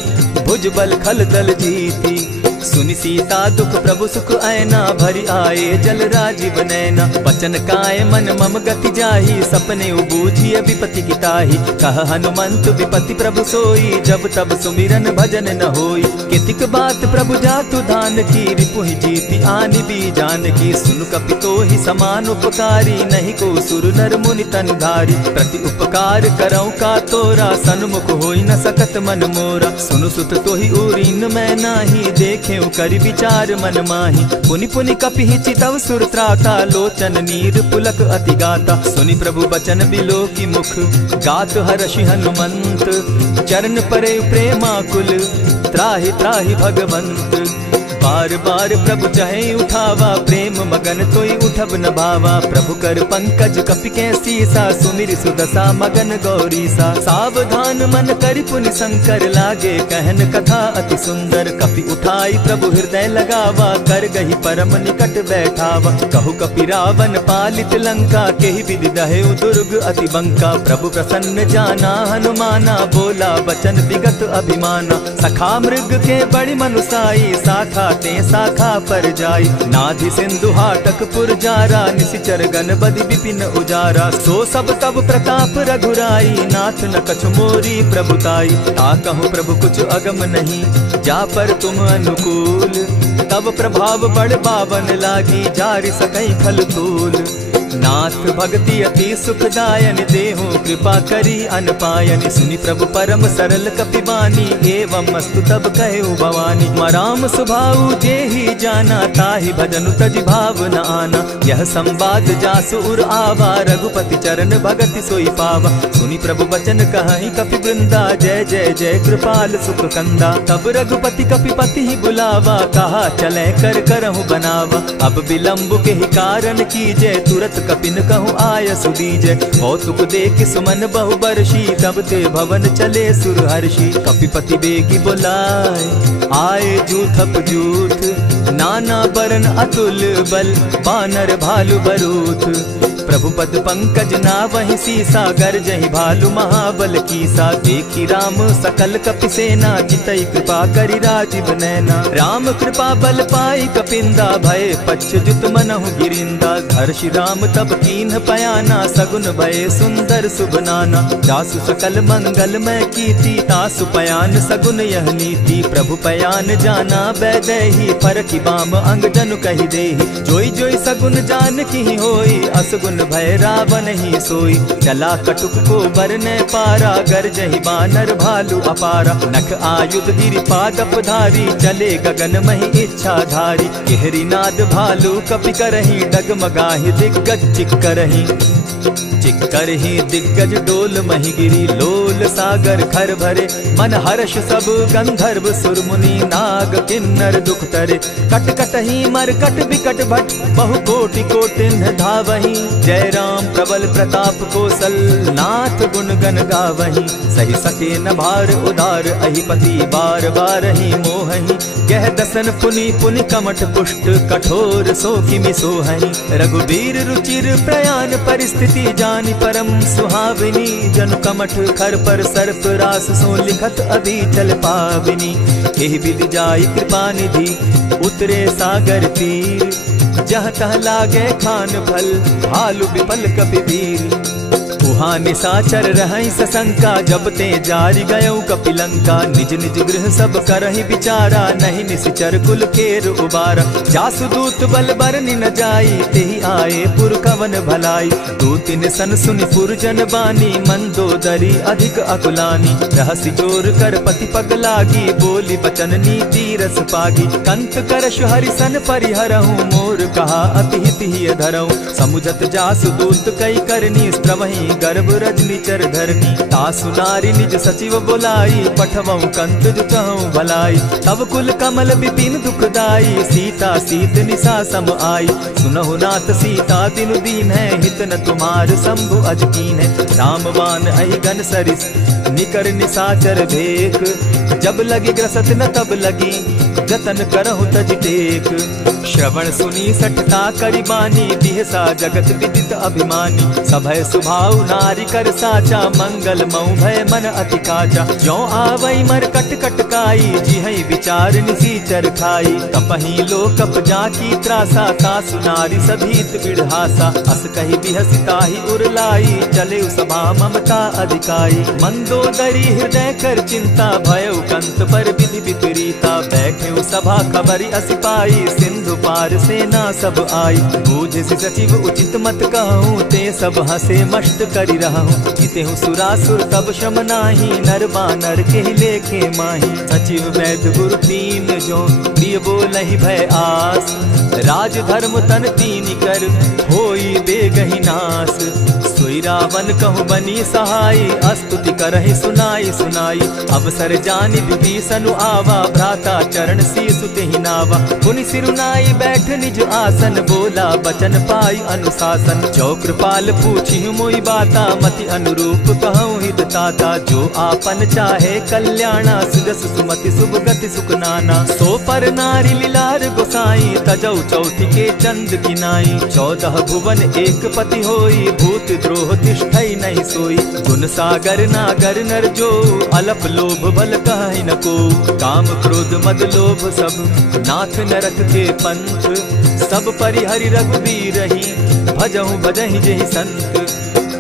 भुज बल खल दल जीती। सुनि सीता दुख प्रभु सुख ऐना, भरि आए जल राजीव नैना। वचन काय मन मम गति जाहि, सपने बूझिए विपति किताहि। कह हनुमंत विपति प्रभु सोई, जब तब सुमिरन भजन न होई। कितिक बात प्रभु जातु धान की, रिपुहि जीति आनि भी जानकी। सुन कपितो ही समान उपकारी, नहीं को सुर नर मुनि तन धारी। प्रति उपकार करौ का तोरा, सन्मुख होई न सकत मन मोरा। सुनु सुत तोहि उरीन मैं नाही, देखे करि विचार मन माही। पुनि पुनि कपि चितव सुर त्राता, लोचन नीर पुलक अति गाता। सुनि प्रभु बचन बिलो की मुख, गात हर्षि हनुमंत। चरण परे प्रेमाकुल, त्राहि त्राहि भगवंत। बार बार प्रभु चहे उठावा, प्रेम मगन तोई उठब न भावा। प्रभु कर पंकज कपि के सीसा, सुमिर सुदशा मगन गौरीसा। सावधान मन करि पुनि शंकर, लागे कहन कथा अति सुंदर। कपि उठाई प्रभु हृदय लगावा, कर गही परम निकट बैठावा। कहु कपि रावण पालित लंका, केहि विधि दहेउ दुर्ग अति बंका। प्रभु प्रसन्न जाना हनुमाना, बोला बचन विगत अभिमाना। सखा मृग के बड़ी मनुसाई, शाखा ते शाखा पर जाई। नाधि सिंधु हाटक पुर जारा, निशिचर गण बदि विपिन उजारा। सो सब तब प्रताप रघुराई, नाथ न कछु मोरी प्रभुताई। ताकहु प्रभु कुछ अगम नहीं, जा पर तुम अनुकूल। तब प्रभाव बड़ पावन लागी, जारि सकई खल तूल। नाथ भक्ति अति सुखदायन, देहु कृपा करी अनपायन। सुनि प्रभु परम सरल कपिबानी, एवं मस्तु तब कहेउ भवानी। मराम सुभाऊ जेहि जाना, ताहि भजनु तज भाव न आना। यह संवाद जासु उर आवा, रघुपति चरण भगति सोई पावा। सुनि प्रभु बचन कहि कपि वृंदा, जय जय जय कृपाल सुख कंदा। तब रघुपति कपिपति ही बुलावा, कहा चले कर करहु बनावा। अब विलंब के ही कारण कीजय, तुरत कपिन कहूँ आय सुदीजय। कौतुक देख सुमन बहु बरसी, तब ते भवन चले सुर हर्षि। कपिपति बेगी बुलाए, आए जूथप जूथ। नाना बरन अतुल बल, बानर भालु बरूथ। प्रभु पद पंकज नावहि सीसा, गर्जहि भालु महाबल कीसा। देखी राम सकल कपि सेना, चितई कृपा करि राजीव नैना। राम कृपा बल पाई कपिंदा, भय पच्युत मनहु गिरिंदा। हर्षि राम तब कीन्ह पयाना, सगुन भय सुंदर शुभ नाना। जासु सकल मंगल में कीर्ति, तासु पयान सगुन यह नीति। प्रभु पयान जाना बैदेही, फरकि बाम अंग जनु कहि देहि। जोई जोई सगुन जान की होई, असगुन भय रावण ही सोई। चला कटुक को बरने पारा, गर्जहि बानर भालु अपारा। नख आयुध गिरि पादप धारी, चले गगन महि इच्छा धारी। केहरी नाद भालु कपि करहि, डगमगाहि दिग्गज चिक्करहि। चिक्करहि दिग्गज डोल महि गिरी, लोल सागर खर भरे। मन हर्ष सब गंधर्व सुर मुनि, नाग किन्नर दुख तरे। कट कटहि मरकट बिकट भट, बहु कोटि कोटिन्ह धावहि। जय राम प्रबल प्रताप कौशल, नाथ गुण गण गावहि। सही सके न भार उदार, अहिपति बार बार ही मोहहि। गह दसन पुनि पुनि कमठ पुष्ट, कठोर सो किमि सोहहि। रघुबीर रुचिर प्रयाण परिस्थिति, जानि परम सुहाविनी। जनु कमठ खर पर सर्प रास, सो लिखत अभी चल पाविनी। एहि विधि जाई कृपा निधि, उतरे सागर तीर। जह तह लागे खान फल, भालु विफल कपि वीर। उहाँ निशाचर रहई सशंका, जब ते जारी गयऊ कपिलंका। निज निज गृह सब करहि विचारा, नहीं निश्चर कुल केर उबारा। जासुदूत बल बरनि न जाई, तेहि आए पुर कवन भलाई। दूतिन सन सुनि पुरजन बानी, मंदोदरी अधिक अकुलानी। रहसि जोर कर पति पग लागी, बोली बचन नीति रस पागी। कंत करश हरिसन परिहरहूँ, मोर कहा अति हित ही धरऊँ। समुझत जासुदूत कई करनी, स्त्रवहि गर्भ रजनी चर धरनी। तासु नारी निज सचिव बोलाई, पठवऊँ कंत जुचहूँ भलाई। तब कुल कमल विपिन दुखदाई, सीता सीत निशा सम आई। सुनहु नाथ सीता दिनु दीन है, हित न तुम्हार शंभु अज कीन है। रामवान अहिगन सरिस निकर निशाचर भेक, जब लगी ग्रसत न तब लगी, जतन करहु तज टेक। श्रवण सुनी सठता करि बानी, बिहसा जगत विदित अभिमानी। सभय सुभाव नारी कर साचा, मंगल मऊ भय मन अति काचा। ज्यों आवई मर कट कट काई, जिहई विचार निसीचर खाई। तपहि लोकप जाकी त्रासा, तासु नारी सभीत बिढ़ासा। अस कहि बिहसिताहि उरलाई, चले सभा ममता अधिकाई। मंदोदरी हृदय कर चिंता, भयउ कंत पर विधि विपरीता। बैठे सभा खबरि असि पाई, सिंधु पार सेना सब आई। बूझ सचिव उचित मत कहूँ, ते सब हसे मस्त करि रहूँ। जितेहु सुरासुर तब श्रम नाही, नर बानर के लेखे माही। सचिव वैद्य गुरु तीन जो, प्रिय बोलहि भय आस। राज धर्म तन तीन कर, होई बेगहि नास। सोई रावण कहु बनी सहाई, अस्तुति करहि सुनाई सुनाई। अवसर जानि विभीषण आवा, भ्राता चरण शीसु तेहि नावा। पुनि सिरुनाई बैठ निज आसन, बोला बचन पाई अनुशासन। जो कृपाल पूछि मोई बाता, मति अनुरूप कहूँ हित ताता। जो आपन चाहे कल्याणा, सुजस सुमति शुभ गति सुख नाना। सो पर नारी लीलार गोसाई, तजौ चौथी के चंद किनाई। 14 भुवन एक पति होई, भूत द्रोह तिष्ठई नहीं सोई। गुण सागर नागर नर जो, अलप लोभ बल कहि न को। काम क्रोध मद लोभ सब, नाथ नरक के पंथ। सब परिहरि रघुबीर रही, भजहु भजहि जेहि संत।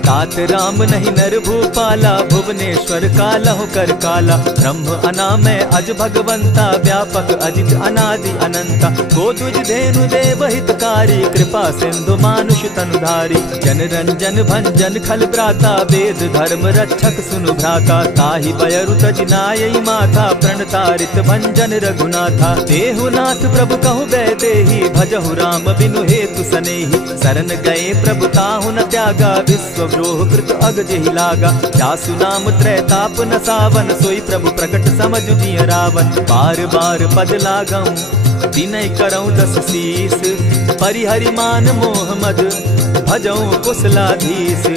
तात राम नहीं नर भूपाला, भुवनेश्वर कालहु कर काला। ब्रह्म अनामय अज भगवंता, व्यापक अजित अनादि अनंता। गोदुज धेनु देव हितकारी, कृपा सिंधु मानुष तनुधारी। जन रंजन भंजन खल भ्राता, वेद धर्म रक्षक सुनु भ्राता। ताहि बयरु तज नायई माथा, प्रणतारित भंजन रघुनाथा। देहु नाथ प्रभु कहु बैदेही, भजहु राम बिनु हेतु सनेही। शरण गए प्रभु ताहु न त्यागा, विश्व द्रोह कृत अग जेहि लागा। जासु नाम त्रैताप न सावन, सोई प्रभु प्रकट समझ जिय रावण। बार बार पद लागऊं, विनय करऊं 10 शीस। परिहरि मान मोह मद, भजऊं कुशलाधीश।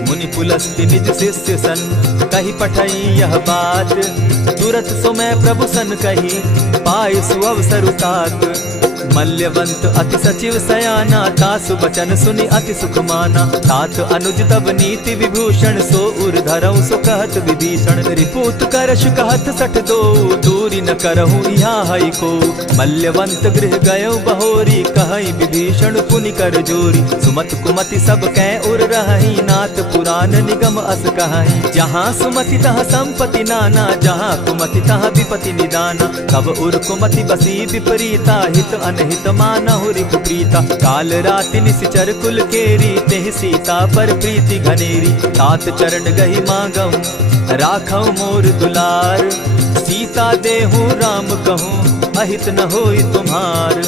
मुनि पुलस्त्य निज शिष्य सन, कहि पठई यह बात। तुरत सो मैं प्रभु सन कही, पाय सुअवसर तात। मल्यवंत अति सचिव सयाना, तासु बचन सुनि अति सुख माना। तात अनुज तब नीति विभूषण, सो उर धरऊं सो कहत विभीषण। रिपुत करश कहत सठ दो, दूरी न करहूँ यहाँ हई को। मल्यवंत गृह गयो बहोरी, कहई विभीषण पुनि कर जोरी। सुमत कुमति सब कै उर रहई, नाथ पुराण निगम अस कहई। जहाँ सुमति तहाँ संपत्ति नाना, जहाँ कुमति तहाँ विपति निदाना। तब उर कुमति बसी विपरीता, हित अनहित मानहु रिपु प्रीता। काल राति निश्चर कुल केरी, तेहि सीता पर प्रीति घनेरी। तात चरण गहि मांगऊं, राखऊं मोर दुलार। सीता देहूं राम कहूं, अहित न होई तुम्हार।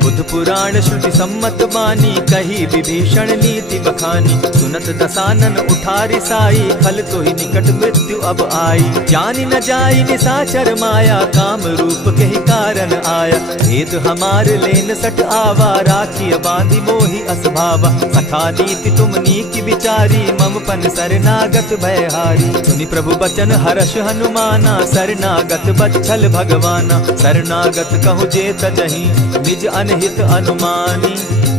बुध पुराण श्रुति सम्मत बानी, कही विभीषण नीति बखानी। सुनत दसानन उठारी साई, खल तो ही निकट मृत्यु अब आई। जानी न जाई निशाचर माया, काम रूप के ही कारण आया। भेद हमार लेन सट आवा, राखी बांधी मोहि असभावा। सखा नीति तुम नीति विचारी, मम पन शरणागत भयहारी। सुनि प्रभु बचन हर्ष हनुमाना, शरणागत बच्छल भगवाना। शरणागत कहु जे तजहि, निज अनहित अनुमानी।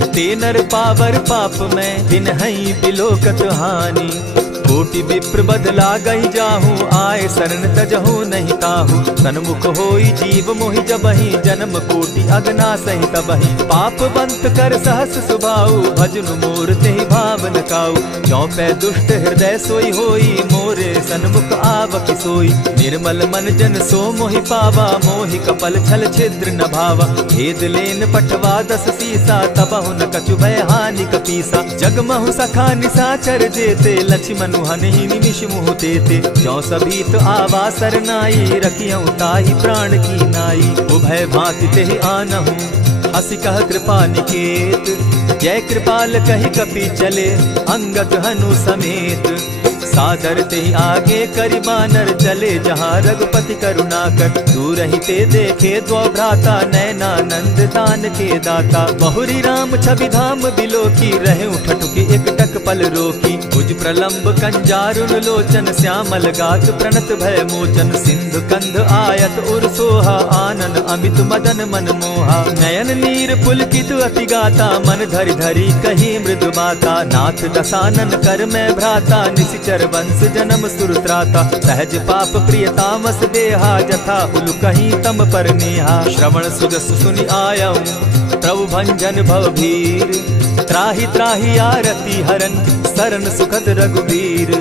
ते नर पावर पाप में, बिनहई बिलोकत हानि। कोटि विप्र बदला गई जाहू, आए शरण तजहू नहीं ताहू। सन्मुख होई जीव मोहि जबहि, जन्म कोटि अगना सही तबहि। पाप बंत कर सहस सुभाऊ, भजनु मोर तेहि भावन काऊ। चौपै दुष्ट हृदय सोई होई, मोरे सन्मुख आवक सोई। निर्मल मन जन सो मोहि पावा, मोहि कपल छल छिद्र न भावा। भेद लेन पठवा दस सीसा, तबहु न कछु भय हानि कपीसा। जगमहु सखा निसाचर जेते, लक्ष्मण हनहि निमिष मुह तेते। जो सभीत आवा सरनाई, रखियऊ ताहि प्राण की नाई। उभय भांति तेहि आनहु, हसी कह कृपा निकेत। जय कृपाल कहि कपि चले, अंगद हनु समेत। सादर ते आगे करि बानर, चले जहाँ रघुपति करुणा कर। दूर ही ते देखे द्वौ भ्राता, नैनानंद दान के दाता। बहुरी राम छवि धाम बिलोकी, रहे उठटुकी एक टक पल रोकी। भुज प्रलंब कंजारुन लोचन, श्यामल गात प्रणत भय मोचन। सिंधु कंध आयत उर सोहा, आनन अमित मदन मन मोहा। नयन नीर पुलकित अति गाता, मन धरि धरि कही मृदु बाता। नाथ दसानन कर मैं भ्राता, निशिचर वंश जन्म सुरत्राता। सहज पाप प्रियतामस देहा, जथा उलु कहीं तम पर नेहा। श्रवण सुजस सुनि आयऊ, प्रभु भंजन भव भीर। त्राहि त्राहि आरती हरन, सरन सुखद रघुवीर।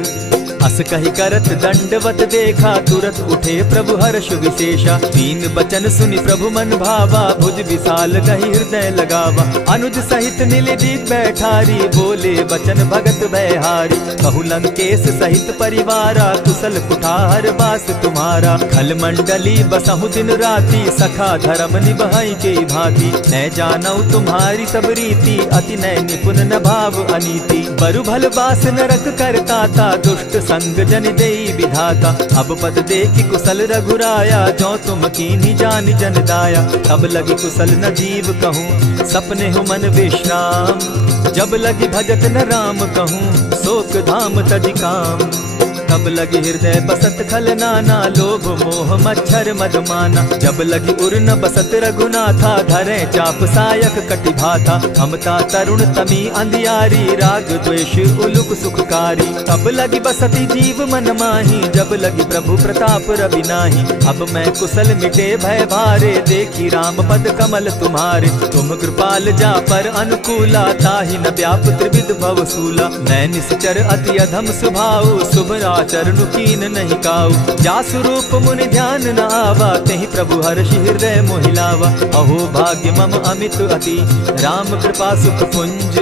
अस कहि करत दंडवत देखा, तुरत उठे प्रभु हर्ष विशेषा। तीन बचन सुनि प्रभु मन भावा, भुज विशाल कहि हृदय लगावा। अनुज सहित नीलदीप बैठारी, बोले बचन भगत भयहारी। कहु लंकेश सहित परिवारा, कुशल कुठार बास तुम्हारा। खल मंडली बसहु दिन राति, सखा धर्म निभाई के भांति। न जानऊ तुम्हारी सब रीति, अति नय निपुण न भाव अनीति। बरु भल बास नरक करताता, दुष्ट संग जन देई विधाता। अब पद देखि कुशल रघुराया, जो तुम कीन्ही जानि जन दाया। तब लगी कुशल न जीव कहूँ, सपने हु मन विश्राम। जब लगी भजत न राम कहूँ, शोक धाम तजि काम। तब लगी हृदय बसत खल नाना, लोभ मोह मच्छर मदमाना। जब लगी उर न बसत रघुनाथा, धरे चाप सायक कटि भाथा। ममता तरुण तमी अंधियारी, राग द्वेष उलुक सुखकारी। तब लगी बसती जीव मन माही, जब लगी प्रभु प्रताप रवि नाही। अब मैं कुशल मिटे भय भारे, देखी राम पद कमल तुम्हारे। तुम कृपाल जा पर अनुकूला, ताहि न व्याप त्रिविध भव सूला। मैं निश्चर अति अधम स्वभाव, शुभ चरणु कीन नहीं काऊ। जासु रूप मुनि ध्यान न आवा, तेहि प्रभु हर्षि हृदय मोहिलावा। अहो भाग्य मम अमित अति, राम कृपा सुख पुंज।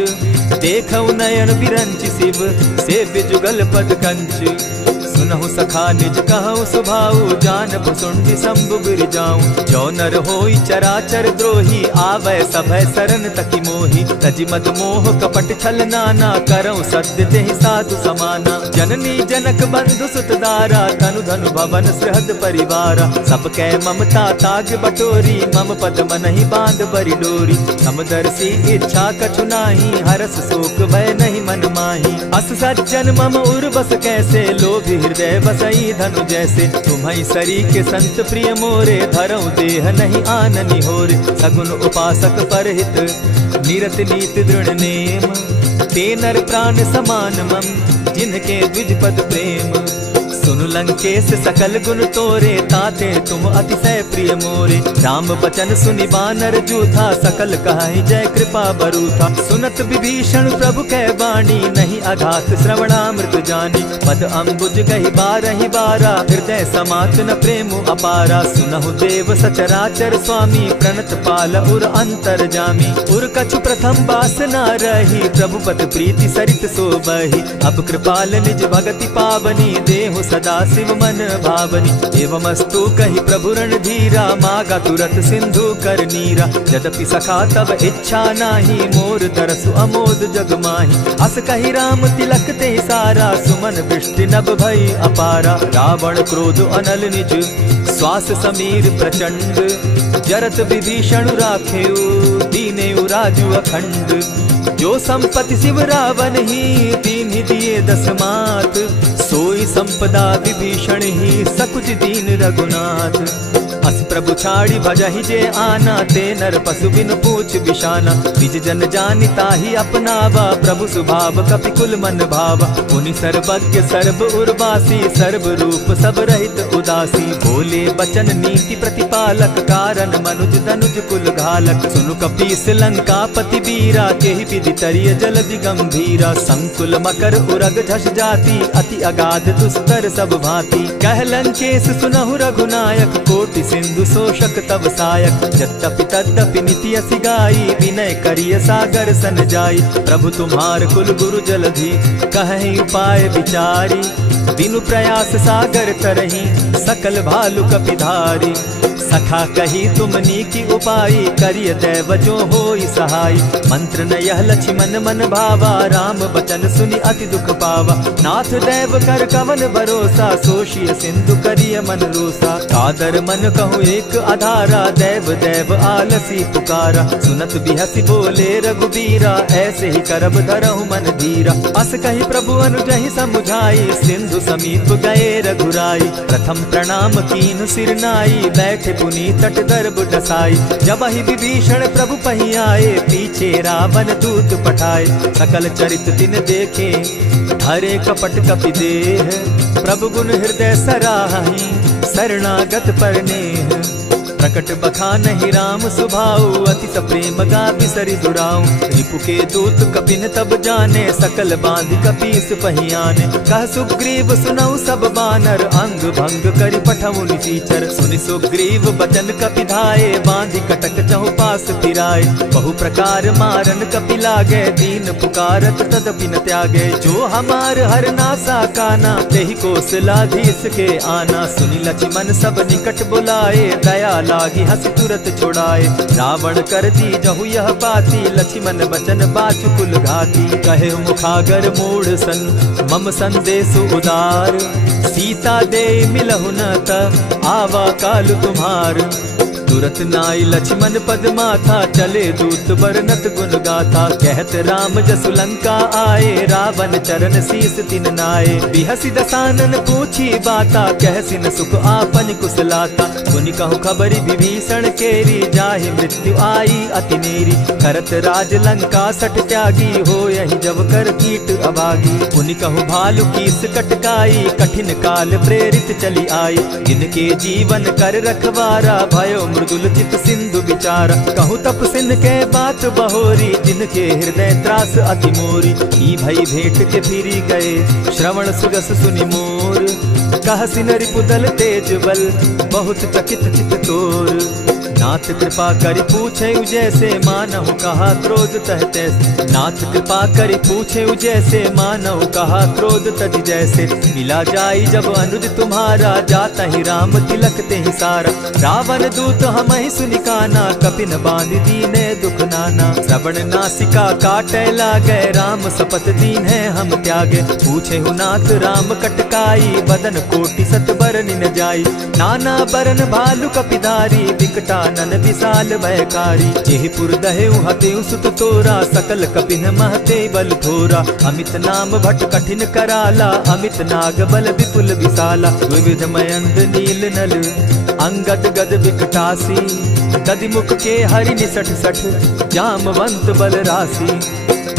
देखऊ नयन बिरंचि शिव, सेव्य जुगल पद कंच। सुनहु सखा निज कहु सुभाऊ, जानबु सुंडि शंभु गिर जाऊं। जो नर होई चराचर द्रोही, आवै सभय सरन तकि मोहि। तजि मद मोह कपट छल नाना, करऊं सत्य तेहि साधु समाना। जननी जनक बंधु सुत दारा, तनु धनु भवन सृहद परिवारा। सब कै ममता ताग बटोरी, मम पद मनहि बांध बरि डोरी। समदर्शी इच्छा कछु नाही, हरस शोक भय नहीं मन माही। अस सज्जन मम उर बस कैसे, लोभी हृदय बसई धनु जैसे। तुम्हारी सरी के संत प्रिय मोरे, धरऊं देह नहीं आननि होरे। सगुन उपासक परहित, निरत नीत दृढ़ नेम। ते नर प्राण समान मम, जिनके द्विज पद प्रेम। सुन लंकेश सकल गुण तोरे, ताते तुम अतिशय प्रिय मोरे। राम बचन सुनि बानर जूथा, सकल कहाहि जय कृपा बरूथा। सुनत विभीषण प्रभु कै बाणी, नहीं अघात श्रवणामृत जानी। पद अम्बुज कहि बारहि बारा, हृदय समात न प्रेम अपारा। सुनहु देव सचराचर स्वामी, प्रणत पाल उर अंतर जामी। उर कछु प्रथम बास न रही, प्रभु पद प्रीति सरित सोबहि। अब कृपाल निज भगति पावनी, देहु सदा शिव मन भावनी। एवमस्तु कहि प्रभु रणधीरा, मागा तुरत सिंधु कर नीरा। यद्यपि सखा तब इच्छा नाही, मोर तरसु अमोद जग माही। अस कहि राम तिलक ते सारा, सुमन वृष्टि नभ भई अपारा। रावण क्रोध अनल निज, श्वास समीर प्रचंड। जरत विभीषण राखेउ, दीनेउ राजु अखंड। जो संपत्ति शिव रावण ही, दीन्हि दिए दस मात। सोई संपदा विभीषण ही, सकुच दीन रघुनाथ। हस प्रभु छाड़ी भजहि जे आना, ते नर पशु बिन पूछ बिशाना। निज जन जानि ताहि अपनावा, प्रभु स्वभाव कपि कुल मन भावा। मुनि सर्वज्ञ सर्व उर्वासी, सर्व रूप सब रहित उदासी। बोले बचन नीति प्रतिपालक, कारण मनुज धनुज कुल घालक। सुनु कपीस लंकापति वीरा, केहि विधि तरिय जलधि गंभीरा। संकुल मकर उरग झष जाति, अति अगाध दुस्तर सब भांति। कह लंकेश सुनहु रघुनायक, कोटि सिंधु शोषक तव सायक। यद्यपि तद्यपि निति असि गाई, विनय करिय सागर सन जाई। प्रभु तुम्हार कुल गुरु जलधि, कहि उपाय विचारी। बिनु प्रयास सागर तरही, सकल भालु कपिधारी। सखा कही तुमनी की उपाई, करिय दैव जो होई सहाय। मंत्र न यह लक्ष्मण मन भावा, राम बचन सुनि अति दुख पावा। नाथ दैव कर कवन भरोसा, सोषिय सिंधु करिय मन रोसा। कादर मन कहूँ एक आधारा, दैव दैव आलसी पुकारा। सुनत बिहसी बोले रघुबीरा, ऐसे ही करब धरहु मन धीरा। अस कही प्रभु अनुजहि समुझाई, सिंधु समीप गए रघुराई। प्रथम प्रणाम कीन सिर नाई, बैठे पुनि तट दर्ब डसाई। जब ही विभीषण प्रभु पही आए, पीछे रावण दूत पठाए। सकल चरित तिन देखे, धरे कपट कपि देह। प्रभु गुण हृदय सराहि, शरणागत परनेह। प्रकट बखानहि राम सुभाऊ, अति सप्रेम गा बिसरि दुराऊ। रिपु के दूत कपिन तब जाने, सकल बांधि कपीस पहियाने। कह सुग्रीव सुनऊ सब बानर, अंग भंग करि पठऊ निसीचर। सुनि सुग्रीव बचन कपि धाये, बांधि कटक चहु पास फिराए। बहु प्रकार मारन कपि लागे, दीन पुकारत तदपि न त्यागे। जो हमार हर नासा काना, तेहि कौशलाधीश के आना। सुनि लक्ष्मण सब निकट बुलाए, दया लागी हंसी तुरत छुड़ाए। रावण कर दी जहु यह बाती, लक्ष्मण बचन बाचु कुल घाती। कहे मुखागर मूढ़ सन, मम संदेश उदार। सीता दे मिलहु न त, आवा काल तुम्हार। तुरत नाई लक्ष्मण पद माथा, चले दूत बरनत गुण गाथा। कहत राम जसु लंका आए, रावण चरण शीस तिन नाए। बिहसी दसानन पूछी बाता, कहसिन सुख आपन कुशलाता। सुनि कहु खबरी विभीषण केरी, जाहि मृत्यु आई अति नेरी। करत राज लंका सठ त्यागी, हो यही जब कर कीट अभागी। पुनि कहु भालु कीस कटकाई, कठिन काल प्रेरित चली आई। जिनके जीवन कर रखवारा, भयो मृदुल चित सिंधु विचारा। कहूँ तप सिंध के बात बहोरी, जिनके हृदय त्रास अति मोरी। ई भई भेंट के फिरी गए, श्रवण सुगस सुनि मोर। कहसिन रिपुदल तेज बल, बहुत चकित चित तोर। नाथ कृपा करि पूछे जैसे, मानहु कहा क्रोध तह तैसे। नाथ कृपा करि पूछे जैसे, मानहु कहा क्रोध तज जैसे। मिला जाई जब अनुज तुम्हारा, जाता ही राम तिलक ते ही सारा। रावण दूत हम ही सुनि काना, कपिन बांध दीने दुख नाना। श्रवण नासिका काटे लागे, राम सपत दीन है हम त्यागे। पूछे हु नाथ राम कटकाई, बदन कोटि सत बरन न जाई। नाना बरन भालु कपिधारी, विकटा नन विशाल भयकारी। जेहिपुर दहेउ हतेउ सुत तोरा, सकल कपिन महते बल थोरा। अमित नाम भट कठिन कराला, अमित नाग बल विपुल विशाला। विविध मयंद नील नल, अंगद गद विकटासी। गदि मुख के हरि निसठ सठ, जामवंत बल राशि।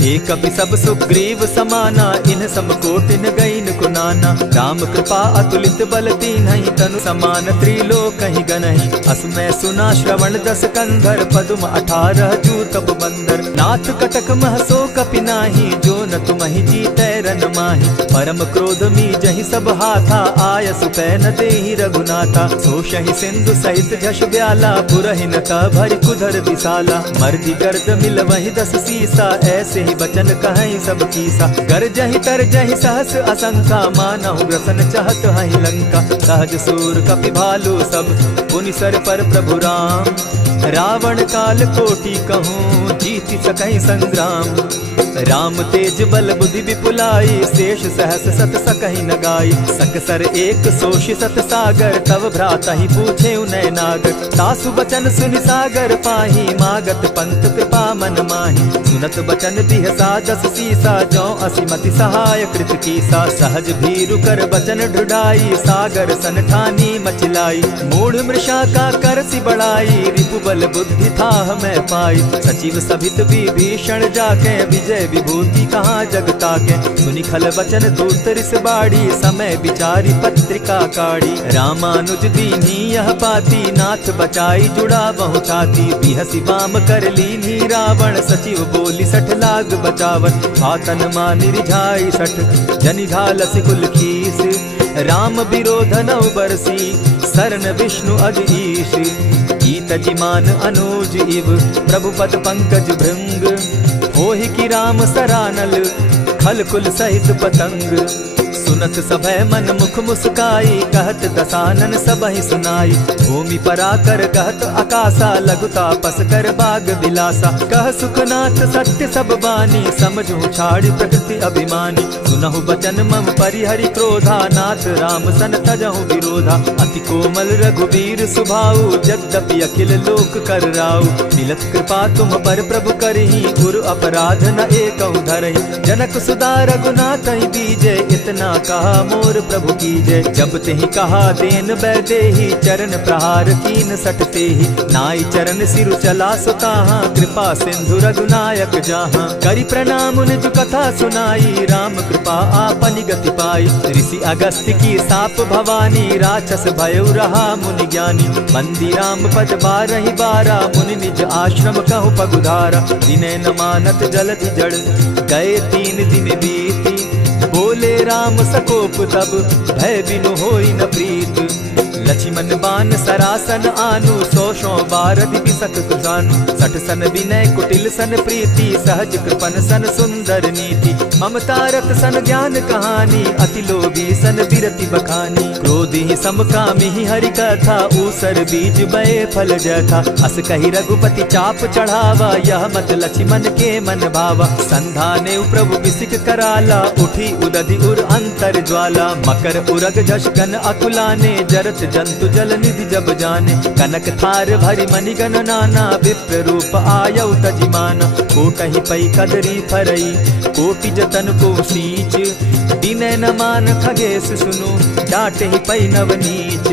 एक कपि सब सुग्रीव समाना, इन सम कोटिन गईन को नाना। राम कृपा अतुलित बल दीन्हि, तनु समान त्रिलोक ही गनहि। अस मैं सुना श्रवण दस कंधर, पदुम 18 जूतब बंदर। नाथ कटक महसो कपि नाही, जो न तुमहि जीतै रन माहि। परम क्रोध मी जहि सब हाथा, आय सुपै न देहि रघुनाथा। सोषहि सिंधु सहित झष ब्याला, पुरहि न त भरि कुधर विशाला। मर्दि गर्द मिल वहि 10 सीसा, ऐसे ही बचन कहीं सब कीसा। गरजहि तरजहि सहस असंखा, मानहु ग्रसन चाहत हहि लंका। सहज सूर कपि भालु सब, पुनि सर पर प्रभु राम। रावण काल कोटि कहूँ, जीति सकहि संग्राम। राम तेज निज बल बुद्धि विपुलाई, शेष सहस सत सकहि न गाई। सकसर एक सोषि सत सागर, तव भ्राता ही पूछे उनय नागर। तासु बचन सुनि सागर पाही, मागत पंत कृपा मन माही। सुनत बचन दिह सादस सीसा, जौ असिमति सहाय कृत कीसा। सहज भीरु कर बचन ढुढ़ाई, सागर सन ठानी मचिलाई। मूढ़ मृषा का कर सी बढ़ाई, रिपु बल बुद्धि था मैं पाई। सचिव सभित विभीषण जाके, विजय विभूति कहाँ जगता के। सुनि खल बचन दूत रिस बाड़ी, समय विचारी पत्रिका काढ़ी। रामानुज दीनी यह पाती, नाथ बचाई जुड़ा बहु छाती। बिहसी बाम कर लीनी रावण, सचिव बोली सठ लाग बचावन। आतन मानि रिझाई सठ, जनि झालसि कुल खीस। राम विरोध नौ बरसी, शरण विष्णु अज ईश। गीत जिमान अनुज इव, प्रभु पद पंकज भृंग। होहि की राम सरानल, खल कुल सहित पतंग। सुनत सभय मन मुख मुस्काई, कहत दसानन सबहि सुनाई। भूमि पराकर कहत आकाशा, लघु तापस कर बाग बिलासा। कह सुखनाथ सत्य सब बानी, समझू छाड़ी प्रकृति अभिमानी। सुनहु बचन मम परिहरि क्रोधा, नाथ राम सन तजहु विरोधा। अति कोमल रघुबीर सुभाऊ, जगदपि अखिल लोक कर राऊ। मिलत कृपा तुम पर प्रभु करही, गुरु अपराध न एकहु धरहि। जनक सुदा रघुनाथ ही दीजे, इतना कहा मोर प्रभु कीजे। जब तेहि कहा देन बैदेही, चरण प्रहार कीन सटते ही। नाई चरण सिरु चला सुताहा, कृपा सिंधु रघुनायक जाहा। करि प्रणाम निज कथा सुनाई, राम कृपा आपनि गति पाई। ऋषि अगस्त्य की साप भवानी, राक्षस भयउ रहा मुनि ज्ञानी। बंदी राम पद बारहि बारा, मुनि निज आश्रम कहु पगुधारा। विनय न मानत जलधि जड़, गए 3 दिन बीती। बोले राम सकोप तब, भय बिनु होई न प्रीत। लक्ष्मण बान सरासन आनु, 100 बारधि बिसक कुजानु। 60 सन विनय कुटिल सन प्रीति, सहज कृपन सन सुंदर नीति। ममता रत सन ज्ञान कहानी, अति लोभी सन बिरति बखानी। क्रोधी समकामी हरि कथा, ऊसर बीज बये फल जथा। अस कहि रघुपति चाप चढ़ावा, यह मत लक्ष्मण के मन भावा। संधाने प्रभु बिसिक कराला, उठी उदधि उर अंतर ज्वाला। मकर उरग झष गन अकुलाने, जरत जंतु जल निधि जब जाने। कनक थार भरि मणिगण नाना, विप्र रूप आयौ तजिमाना। कोटहि पै कदरी फरई, कोटि जतन को सींच। दिनै न मान खगेश सुनु, डांटहि पै नव नीच।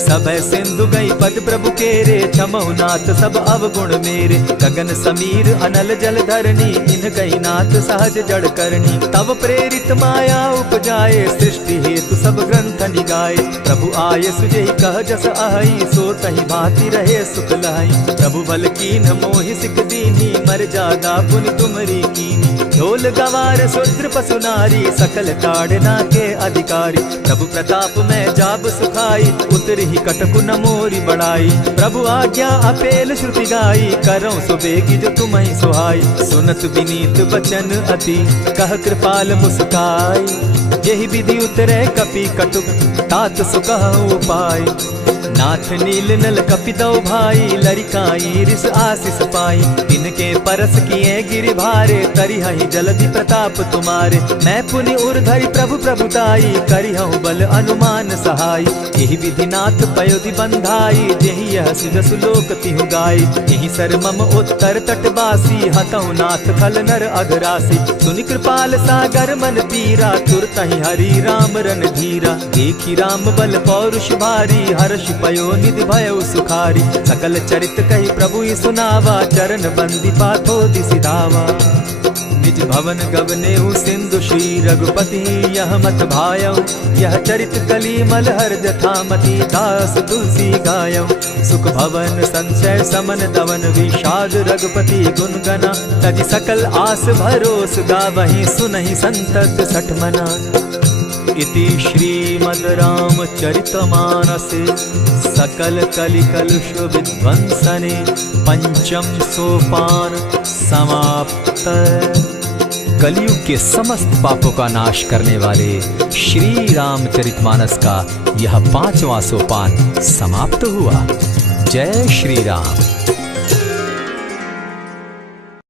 सभय सिंधु गई पद प्रभु केरे, क्षमहु नाथ सब अवगुण मेरे। गगन समीर अनल जल धरनी, इन गई नाथ सहज जड़ करनी। तब प्रेरित माया उपजाए, सृष्टि हेतु सब ग्रंथ निगाए। प्रभु आय सुजेहि कह जस अहई, सो तहि भांति रहे सुख लहई। प्रभु बल कीन मोहि सिख दीनी, मर जादा पुनि तुमरी कीनी। ढोल गवार शूद्र पशु नारी, सकल ताड़ना के अधिकारी। प्रभु प्रताप में जाब सुखाई, उतरि कटकु न मोरी बड़ाई। प्रभु आज्ञा अपेल श्रुति गाई, करौ सुबेगी जो तुम्हि सुहाई। सुनत विनीत बचन अति, कह कृपाल मुस्काई। जेहि विधि उतरे कपि कटुक, तात सुकहु उपाय। नाथ नील नल कपि दौ भाई, लरिकाई रिस आशीष पाई। तिनके परस किए गिरि भारे, तरिहहि जलधि प्रताप तुम्हारे। मैं पुनि उर्धरि प्रभु प्रभुताई, करिहु बल अनुमान सहाय। एहि विधि नाथ पयोधि बंधाई, जेहि यह सुजसु लोक तिहु गाई। एहि सर मम उत्तर तटवासी, हतहु नाथ खल नर अघरासी। सुनि कृपाल सागर मन पीरा, तुरतहि हरि राम रन धीरा। देखी राम बल पौरुष भारी, हर्ष पयो निधि भयउ सुखारी। सकल चरित कहि प्रभु सुनावा, चरण बंदी पाथो दिसि धावा। निज भवन गवनेहु सिंधु श्री रघुपति, यह मत भायौ। यह चरित कली मलहर जथामति, दास तुलसी गायौ। सुख भवन संशय समन दवन, विषाद रघुपति गुण गना। तजि सकल आस भरोस, गावहि सुनहि संतत सठ मना। इति श्रीमद् रामचरितमानसे, सकल कलिकलुष विध्वंसने। पंचम सोपान समाप्त। कलयुग के समस्त पापों का नाश करने वाले श्री रामचरितमानस का यह 5वां सोपान समाप्त हुआ। जय श्री राम।